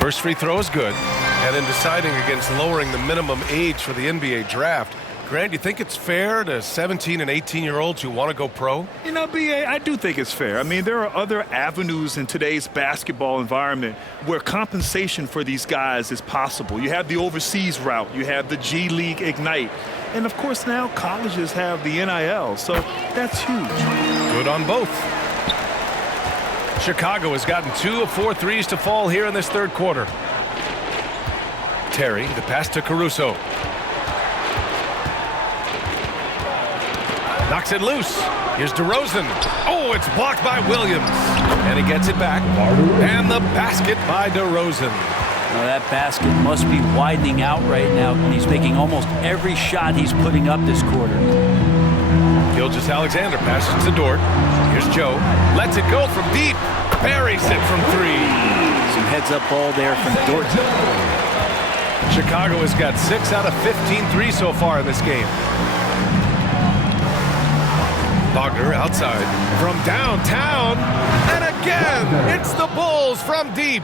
First free throw is good. And in deciding against lowering the minimum age for the NBA draft, Grant, you think it's fair to 17 and 18-year-olds who want to go pro? You know, B.A., I do think it's fair. I mean, there are other avenues in today's basketball environment where compensation for these guys is possible. You have the overseas route. You have the G League Ignite. And, of course, now colleges have the NIL, so that's huge. Good on both. Chicago has gotten 2 of 4 threes to fall here in this third quarter. Terry, the pass to Caruso. Knocks it loose. Here's DeRozan. Oh, it's blocked by Williams. And he gets it back. And the basket by DeRozan. Now that basket must be widening out right now, and he's making almost every shot he's putting up this quarter. Gilgeous-Alexander passes to Dort. Here's Joe. Lets it go from deep. Buries it from 3. Some heads-up ball there from Dort. Chicago has got 6 out of 15 threes so far in this game. Wagner outside from downtown. And again, it's the Bulls from deep.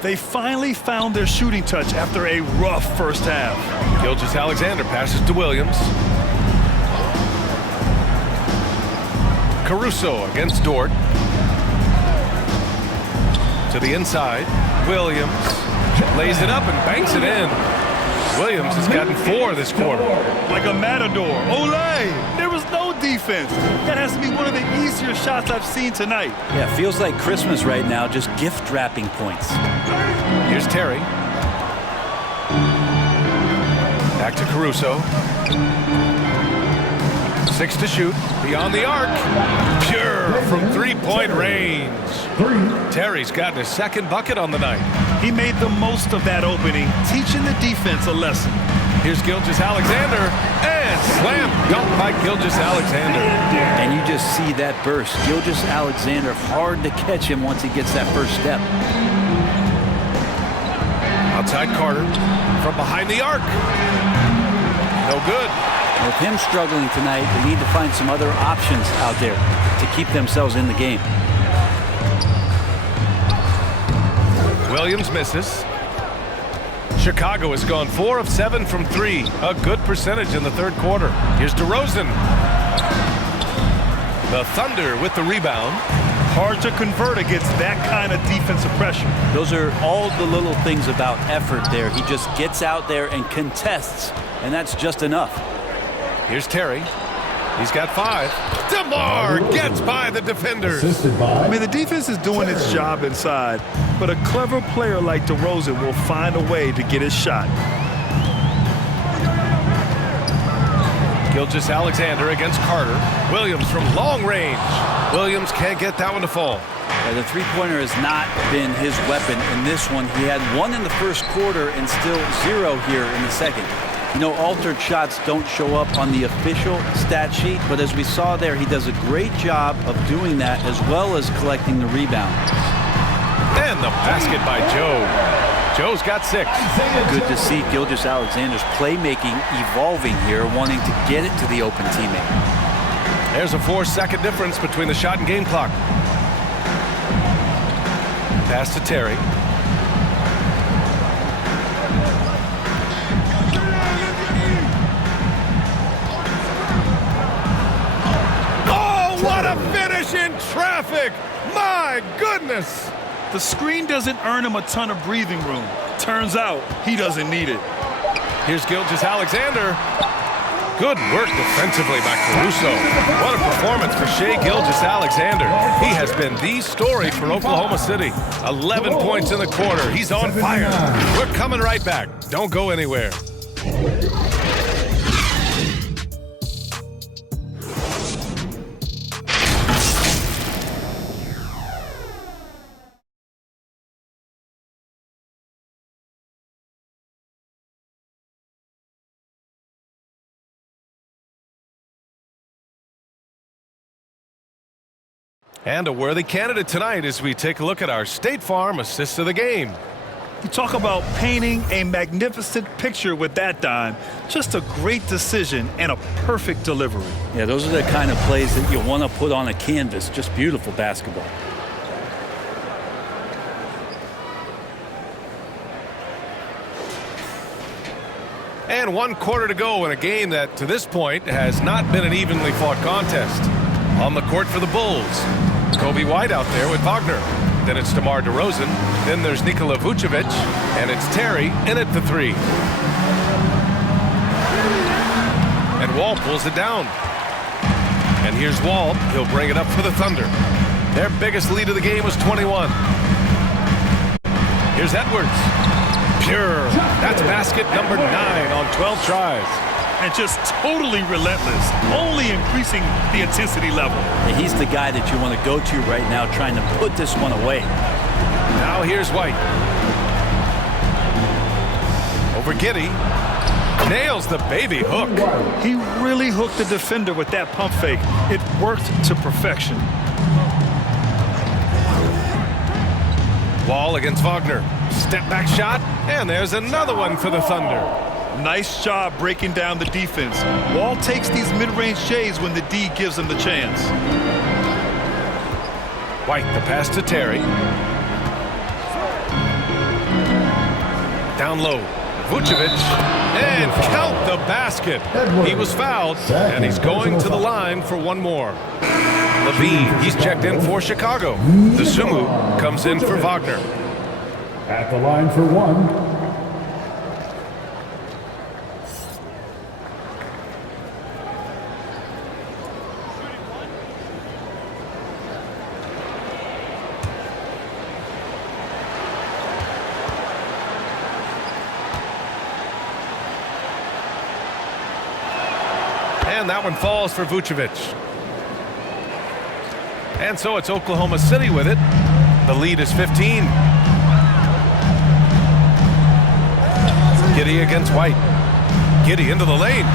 They finally found their shooting touch after a rough first half. Gilgeous-Alexander passes to Williams. Caruso against Dort. To the inside. Williams lays it up and banks it in. Williams has gotten 4 this quarter. Like a matador. Olé! There was no defense. That has to be one of the easier shots I've seen tonight. Yeah, feels like Christmas right now, just gift wrapping points. Here's Terry. Back to Caruso. 6 to shoot. Beyond the arc. Pure from 3-point range. Terry's gotten his second bucket on the night. He made the most of that opening, teaching the defense a lesson. Here's Gilgeous-Alexander. And slam dunk by Gilgeous-Alexander. And you just see that burst. Gilgeous-Alexander, hard to catch him once he gets that first step. Outside Carter. From behind the arc. No good. With him struggling tonight, they need to find some other options out there to keep themselves in the game. Williams misses. Chicago has gone 4 of 7 from 3. A good percentage in the third quarter. Here's DeRozan. The Thunder with the rebound. Hard to convert against that kind of defensive pressure. Those are all the little things about effort there. He just gets out there and contests, and that's just enough. Here's Terry. He's got 5. DeMar gets by the defenders. Assisted by I mean, the defense is doing its job inside, but a clever player like DeRozan will find a way to get his shot. Gilgeous-Alexander against Carter. Williams from long range. Williams can't get that one to fall. Yeah, the three-pointer has not been his weapon in this one. He had one in the first quarter and still 0 here in the second. You know, altered shots don't show up on the official stat sheet, but as we saw there, he does a great job of doing that as well as collecting the rebound. And the basket by Joe. Joe's got 6. Good to see Gilgeous-Alexander's playmaking evolving here, wanting to get it to the open teammate. There's a 4-second difference between the shot and game clock. Pass to Terry. Oh, what a finish in traffic! My goodness! The screen doesn't earn him a ton of breathing room. Turns out he doesn't need it. Here's Gilgeous-Alexander. Good work defensively by Caruso. What a performance for Shai Gilgeous-Alexander. He has been the story for Oklahoma City. 11 points in the quarter. He's on fire. We're coming right back. Don't go anywhere. And a worthy candidate tonight as we take a look at our State Farm assist of the game. You talk about painting a magnificent picture with that dime. Just a great decision and a perfect delivery. Yeah, those are the kind of plays that you want to put on a canvas. Just beautiful basketball. And 1 quarter to go in a game that to this point has not been an evenly fought contest. On the court for the Bulls, Kobe White out there with Wagner. Then it's DeMar DeRozan. Then there's Nikola Vucevic. And it's Terry in at the 3. And Wall pulls it down. And here's Wall. He'll bring it up for the Thunder. Their biggest lead of the game was 21. Here's Edwards. Pure. That's basket number 9 on 12 tries. And just totally relentless, only increasing the intensity level. Yeah, he's the guy that you want to go to right now, trying to put this one away. Now here's White. Over Giddey. Nails the baby hook. He really hooked the defender with that pump fake. It worked to perfection. Wall against Wagner. Step back shot, and there's another one for the Thunder. Nice job breaking down the defense. Wall takes these mid-range shays when the D gives him the chance. White, the pass to Terry. Down low. Vucevic. And count the basket. He was fouled, and he's going to the line for one more. Levine, he's checked in for Chicago. The Sumu comes in for Wagner. at the line for 1. And that one falls for Vucevic. And so it's Oklahoma City with it. The lead is 15. Giddey against White. Giddey into the lane.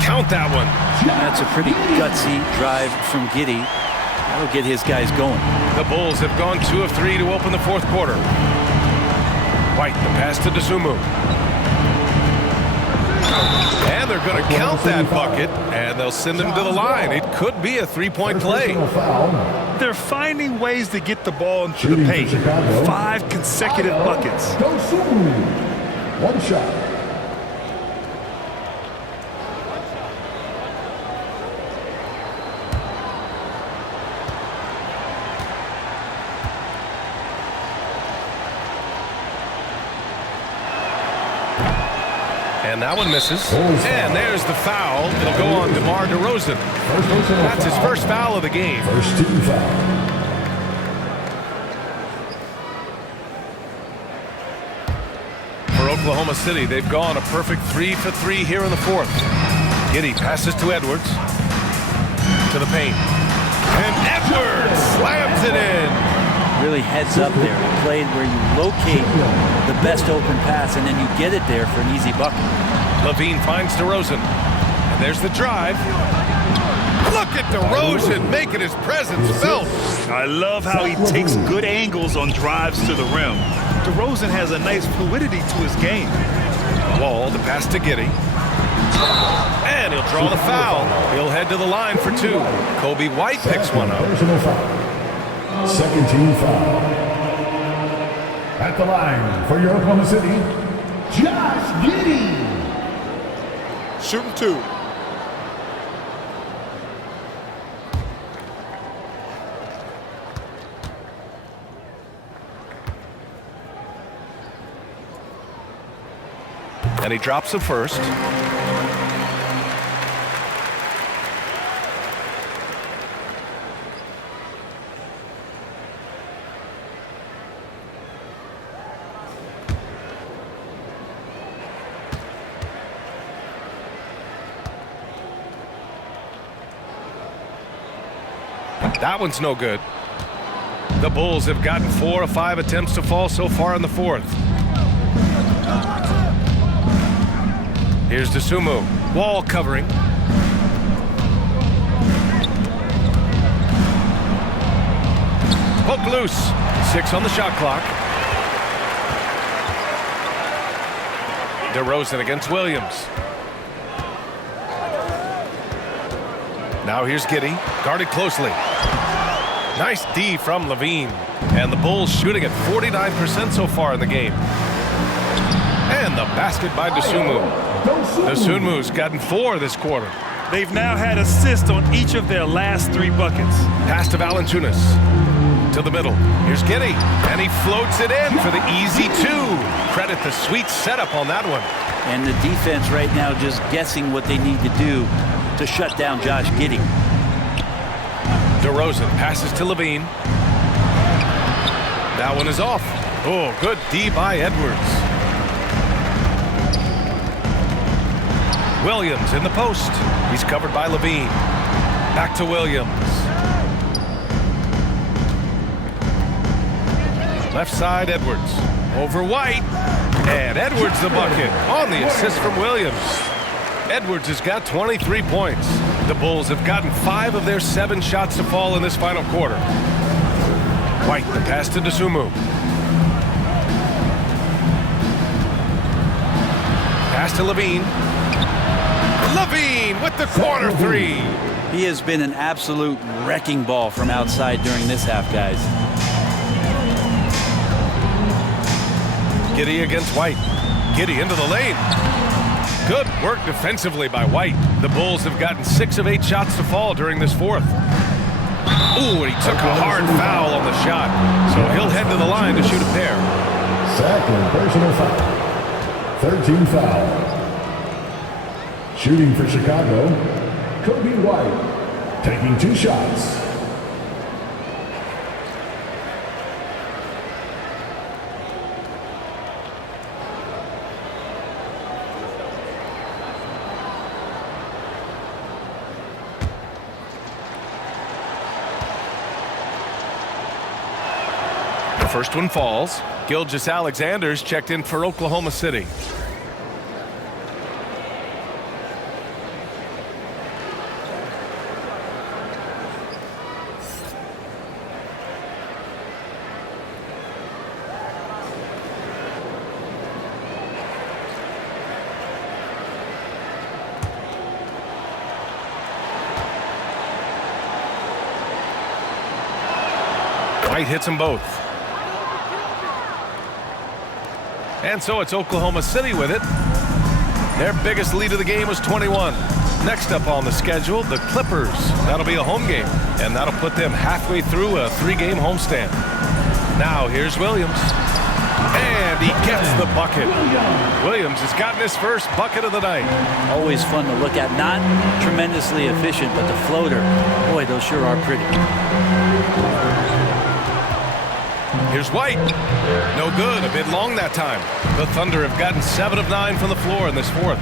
Count that one. That's a pretty gutsy drive from Giddey. That'll get his guys going. The Bulls have gone 2 of 3 to open the fourth quarter. White, the pass to Dosunmu. And they're going to count that bucket, and they'll send him to the line. It could be a three-point play. They're finding ways to get the ball into the paint. 5 consecutive buckets. One shot. And that one misses. And there's the foul. It'll go on DeMar DeRozan. That's his first foul of the game. First team foul. For Oklahoma City, they've gone a perfect 3 for 3 here in the fourth. Giddey passes to Edwards. To the paint. And Edwards slams it in. Really heads up there. He played where you locate the best open pass, and then you get it there for an easy bucket. Levine finds DeRozan. And there's the drive. Look at DeRozan making his presence felt. I love how he takes good angles on drives to the rim. DeRozan has a nice fluidity to his game. Wall, the pass to Giddey. And he'll draw the foul. He'll head to the line for two. Kobe White picks one up. Personal foul. Second team foul. At the line for your Oklahoma City, Josh Giddey. Shooting two. And he drops the first. That one's no good. The Bulls have gotten 4 of 5 attempts to fall so far in the fourth. Here's Dosunmu. Wall covering. Poke loose. 6 on the shot clock. DeRozan against Williams. Now here's Giddey. Guarded closely. Nice D from Levine. And the Bulls shooting at 49% so far in the game. And the basket by Dosunmu. Dosunmu's gotten 4 this quarter. They've now had assists on each of their last 3 buckets. Pass to Valanciunas. To the middle. Here's Giddey. And he floats it in for the easy 2. Credit the sweet setup on that one. And the defense right now just guessing what they need to do to shut down Josh Giddey. DeRozan passes to Levine. That one is off. Oh, good D by Edwards. Williams in the post. He's covered by Levine. Back to Williams. Left side, Edwards. Over White. And Edwards the bucket on the assist from Williams. Edwards has got 23 points. The Bulls have gotten 5 of their 7 shots to fall in this final quarter. White, the pass to Dosunmu. Pass to Levine. Levine with the corner 3. He has been an absolute wrecking ball from outside during this half, guys. Giddey against White. Giddey into the lane. Good work defensively by White. The Bulls have gotten 6 of 8 shots to fall during this fourth. Ooh, and he took a hard foul on the shot. So he'll head to the line to shoot a pair. Second personal foul. Third team foul. Shooting for Chicago, Kobe White, taking 2 shots. The first one falls. Gilgeous-Alexander's checked in for Oklahoma City. White hits them both. And so it's Oklahoma City with it. Their biggest lead of the game was 21. Next up on the schedule, the Clippers. That'll be a home game, and that'll put them halfway through a 3-game homestand. Now here's Williams. And he gets the bucket. Williams has gotten his first bucket of the night. Always fun to look at. Not tremendously efficient, but the floater, boy, those sure are pretty. Here's White. No good. A bit long that time. The Thunder have gotten 7 of 9 from the floor in this fourth.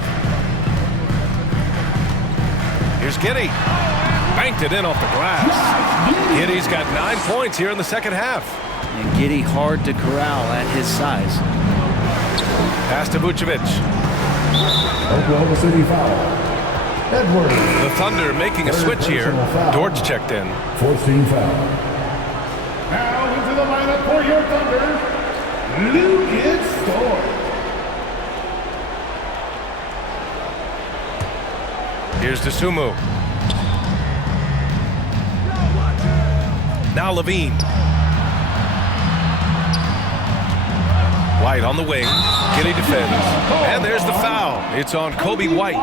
Here's Giddey. Banked it in off the glass. Giddey's got 9 points here in the second half. And Giddey hard to corral at his size. Pass to Vucevic. Oklahoma City foul. Edwards. The Thunder making a switch here. Dortch checked in. 14 foul. Now into the lineup for your Thunder, Lucas Dort. Here's Dosunmu. Now Levine. White on the wing. Giddey defends. And there's the foul. It's on Kobe White.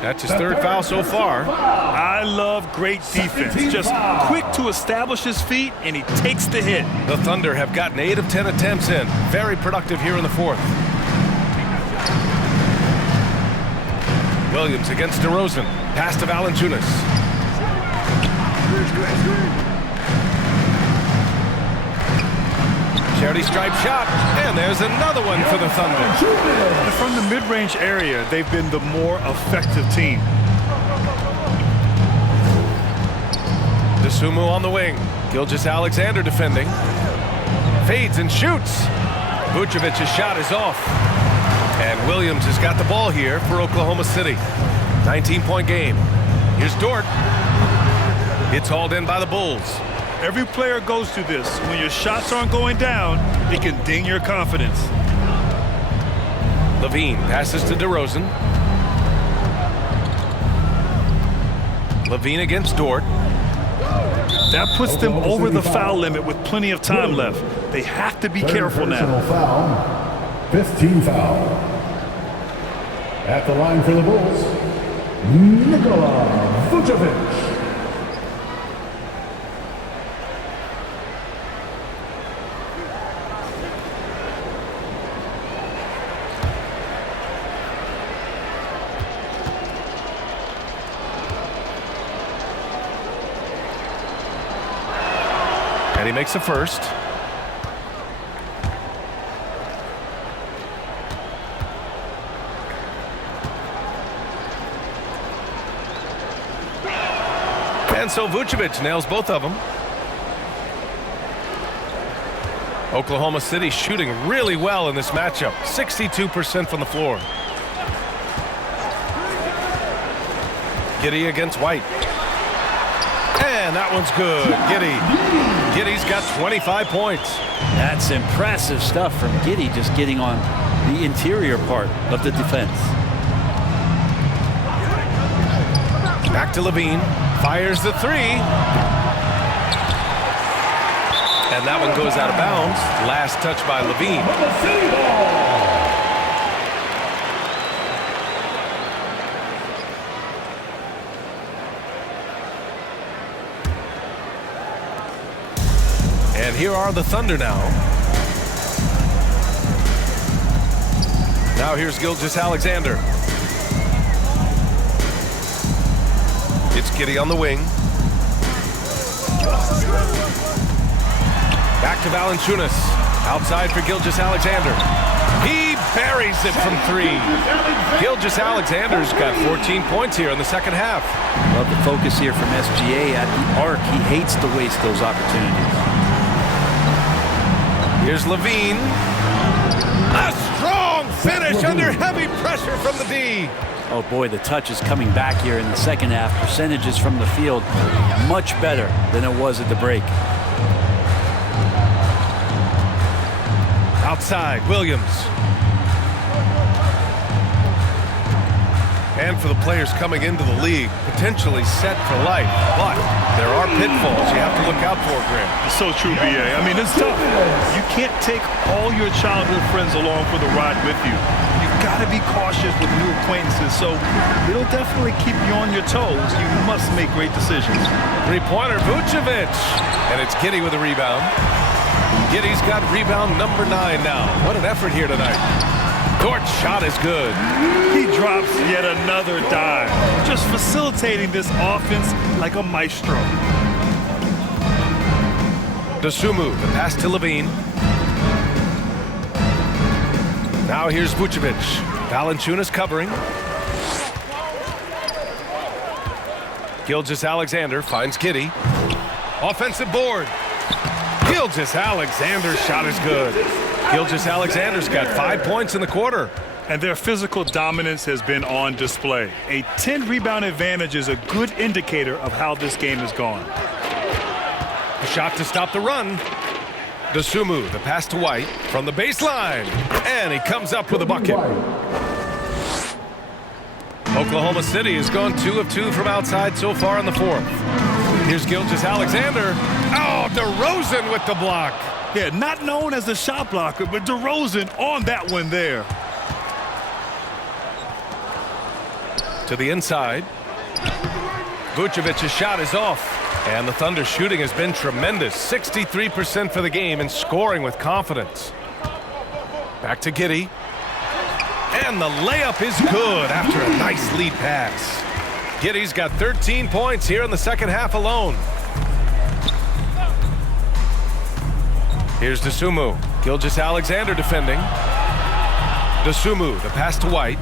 That's his third foul so far. I love great defense. Just quick to establish his feet, and he takes the hit. The Thunder have gotten 8 of 10 attempts in. Very productive here in the fourth. Williams against DeRozan. Pass to Valanciunas. Charity stripe shot, and there's another one for the Thunder. From the mid-range area, they've been the more effective team. Dosunmu on the wing. Gilgeous-Alexander defending. Fades and shoots. Vucevic's shot is off. And Williams has got the ball here for Oklahoma City. 19-point game. Here's Dort. It's hauled in by the Bulls. Every player goes through this. When your shots aren't going down, it can ding your confidence. Levine passes to DeRozan. Levine against Dort. That puts them over the foul limit with plenty of time left. They have to be careful now. Foul. 15 foul. At the line for the Bulls, Nikola Vucevic. And he makes the first. And so Vucevic nails both of them. Oklahoma City shooting really well in this matchup. 62% from the floor. Giddey against White. And that one's good. Giddey's got 25 points. That's impressive stuff from Giddey, just getting on the interior part of the defense. Back to Levine. Fires the three. And that one goes out of bounds. Last touch by Levine. And here are the Thunder now. Now here's Gilgeous-Alexander. It's Giddey on the wing. Back to Valanciunas. Outside for Gilgeous-Alexander. He buries it from three. Gilgeous-Alexander's got 14 points here in the second half. Love the focus here from SGA at the arc. He hates to waste those opportunities. Here's Levine. A strong finish under heavy pressure from the D. Oh boy, the touch is coming back here in the second half. Percentages from the field much better than it was at the break. Outside, Williams. And for the players coming into the league, potentially set for life. But there are pitfalls you have to look out for, Graham. It's so true, B.A. I mean, it's tough. You can't take all your childhood friends along for the ride with you. You've got to be cautious with new acquaintances, so it'll definitely keep you on your toes. You must make great decisions. Three-pointer, Vucevic. And it's Giddey with a rebound. Giddy's got rebound number 9 now. What an effort here tonight. Dort's shot is good. He drops yet another dive, just facilitating this offense like a maestro. Dosunmu, the pass to Levine. Now here's Vucevic. Valanciunas covering. Gilgeous-Alexander finds Giddey. Offensive board. Gilgeous-Alexander's shot is good. Gilgeous-Alexander's got 5 points in the quarter. And their physical dominance has been on display. A 10-rebound advantage is a good indicator of how this game has gone. A shot to stop the run. Dosunmu, the pass to White from the baseline. And he comes up with a bucket. Oklahoma City has gone 2 of 2 from outside so far in the 4th. Here's Gilgeous-Alexander. Oh, DeRozan with the block. Yeah, not known as the shot blocker, but DeRozan on that one there. To the inside. Vucevic's shot is off. And the Thunder shooting has been tremendous. 63% for the game and scoring with confidence. Back to Giddey. And the layup is good after a nice lead pass. Giddey's got 13 points here in the second half alone. Here's Dosunmu. Gilgeous-Alexander defending. Dosunmu, the pass to White.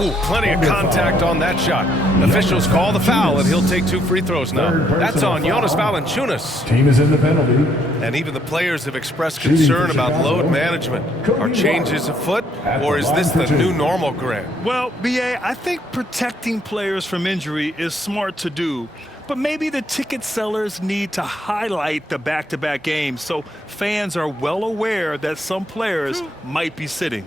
Oh, plenty of contact on that shot. Officials call the foul, and he'll take 2 free throws now. That's on Jonas Valanciunas. Team is in the penalty. And even the players have expressed concern about load management. Are changes afoot, or is this the new normal, Grant? Well, B.A., I think protecting players from injury is smart to do. But maybe the ticket sellers need to highlight the back-to-back games so fans are well aware that some players might be sitting.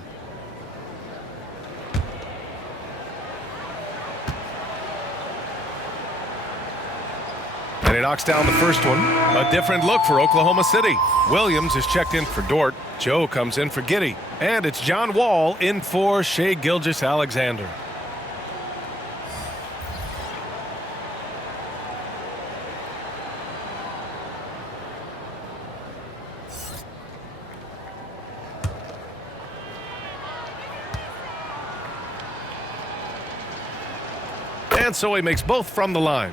And he knocks down the first one. A different look for Oklahoma City. Williams is checked in for Dort. Joe comes in for Giddey. And it's John Wall in for Shai Gilgeous-Alexander. And so he makes both from the line.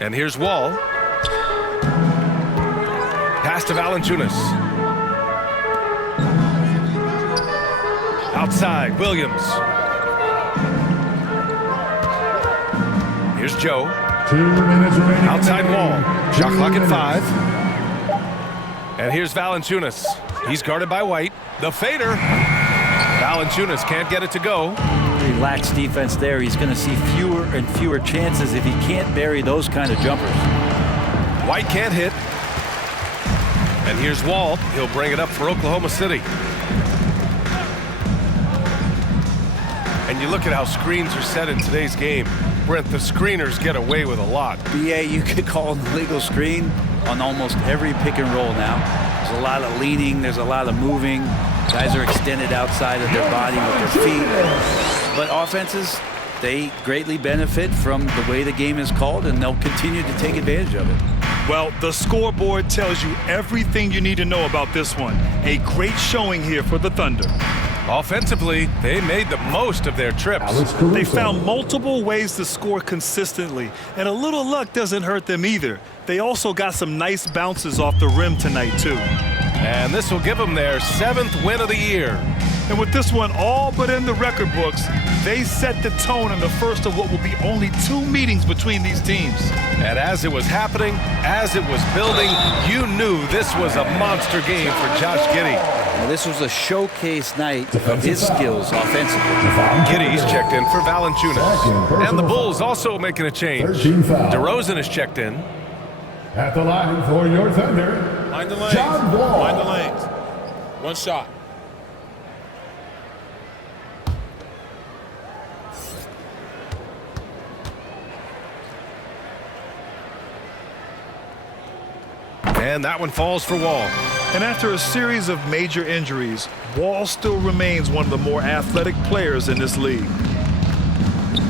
And here's Wall. Pass to Valanciunas. Outside, Williams. Here's Joe. 2 minutes remaining. Outside Wall. Shot clock at 5. And here's Valanciunas. He's guarded by White. The fader. Valanciunas can't get it to go. Relaxed defense there. He's going to see fewer and fewer chances if he can't bury those kind of jumpers. White can't hit. And here's Wall. He'll bring it up for Oklahoma City. And you look at how screens are set in today's game. Brent, the screeners get away with a lot. BA, you could call an illegal screen on almost every pick and roll now. There's a lot of leaning. There's a lot of moving. Guys are extended outside of their body with their feet. But offenses, they greatly benefit from the way the game is called, and they'll continue to take advantage of it. Well, the scoreboard tells you everything you need to know about this one. A great showing here for the Thunder. Offensively, they made the most of their trips. They found multiple ways to score consistently, and a little luck doesn't hurt them either. They also got some nice bounces off the rim tonight, too. And this will give them their 7th win of the year. And with this one all but in the record books, they set the tone in the first of what will be only 2 meetings between these teams. And as it was happening, as it was building, you knew this was a monster game for Josh Giddey. Well, this was a showcase night of his skills offensively. Giddey's checked in for Valanciunas. And the Bulls also making a change. DeRozan is checked in. At the line for your Thunder, Mind the lanes. John Wall. Mind the lanes. One shot. And that one falls for Wall. And after a series of major injuries, Wall still remains one of the more athletic players in this league.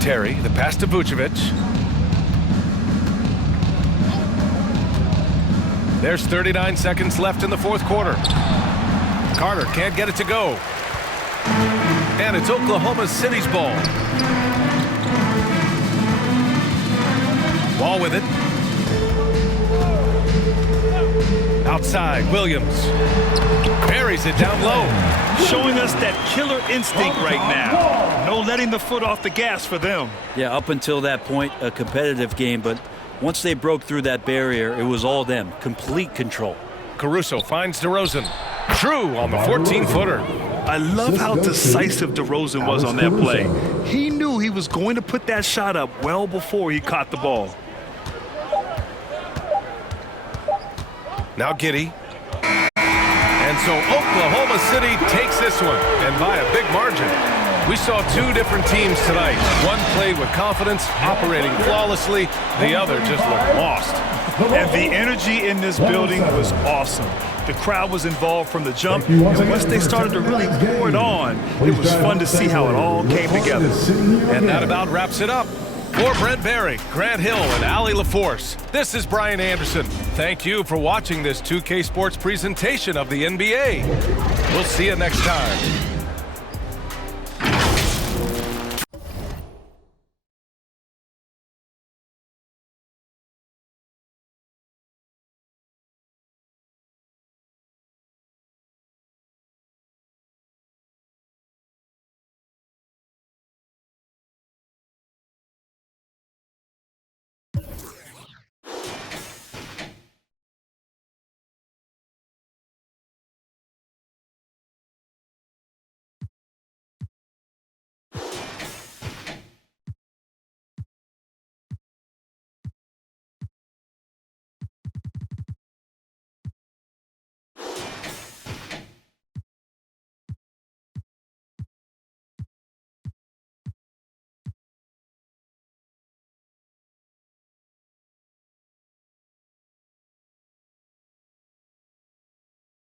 Terry, the pass to Vucevic. There's 39 seconds left in the fourth quarter. Carter can't get it to go. And it's Oklahoma City's ball. Ball with it. Outside, Williams. Buries it down low. Showing us that killer instinct right now. No letting the foot off the gas for them. Yeah, up until that point, a competitive game, but once they broke through that barrier, it was all them. Complete control. Caruso finds DeRozan. True on the 14-footer. I love how decisive DeRozan was on that play. He knew he was going to put that shot up well before he caught the ball. Now Giddey. And so Oklahoma City takes this one, and by a big margin. We saw two different teams tonight. One played with confidence, operating flawlessly. The other just looked lost. And the energy in this building was awesome. The crowd was involved from the jump, and once they started to really pour it on, it was fun to see how it all came together. And that about wraps it up. For Brent Barry, Grant Hill, and Allie LaForce, this is Brian Anderson. Thank you for watching this 2K Sports presentation of the NBA. We'll see you next time.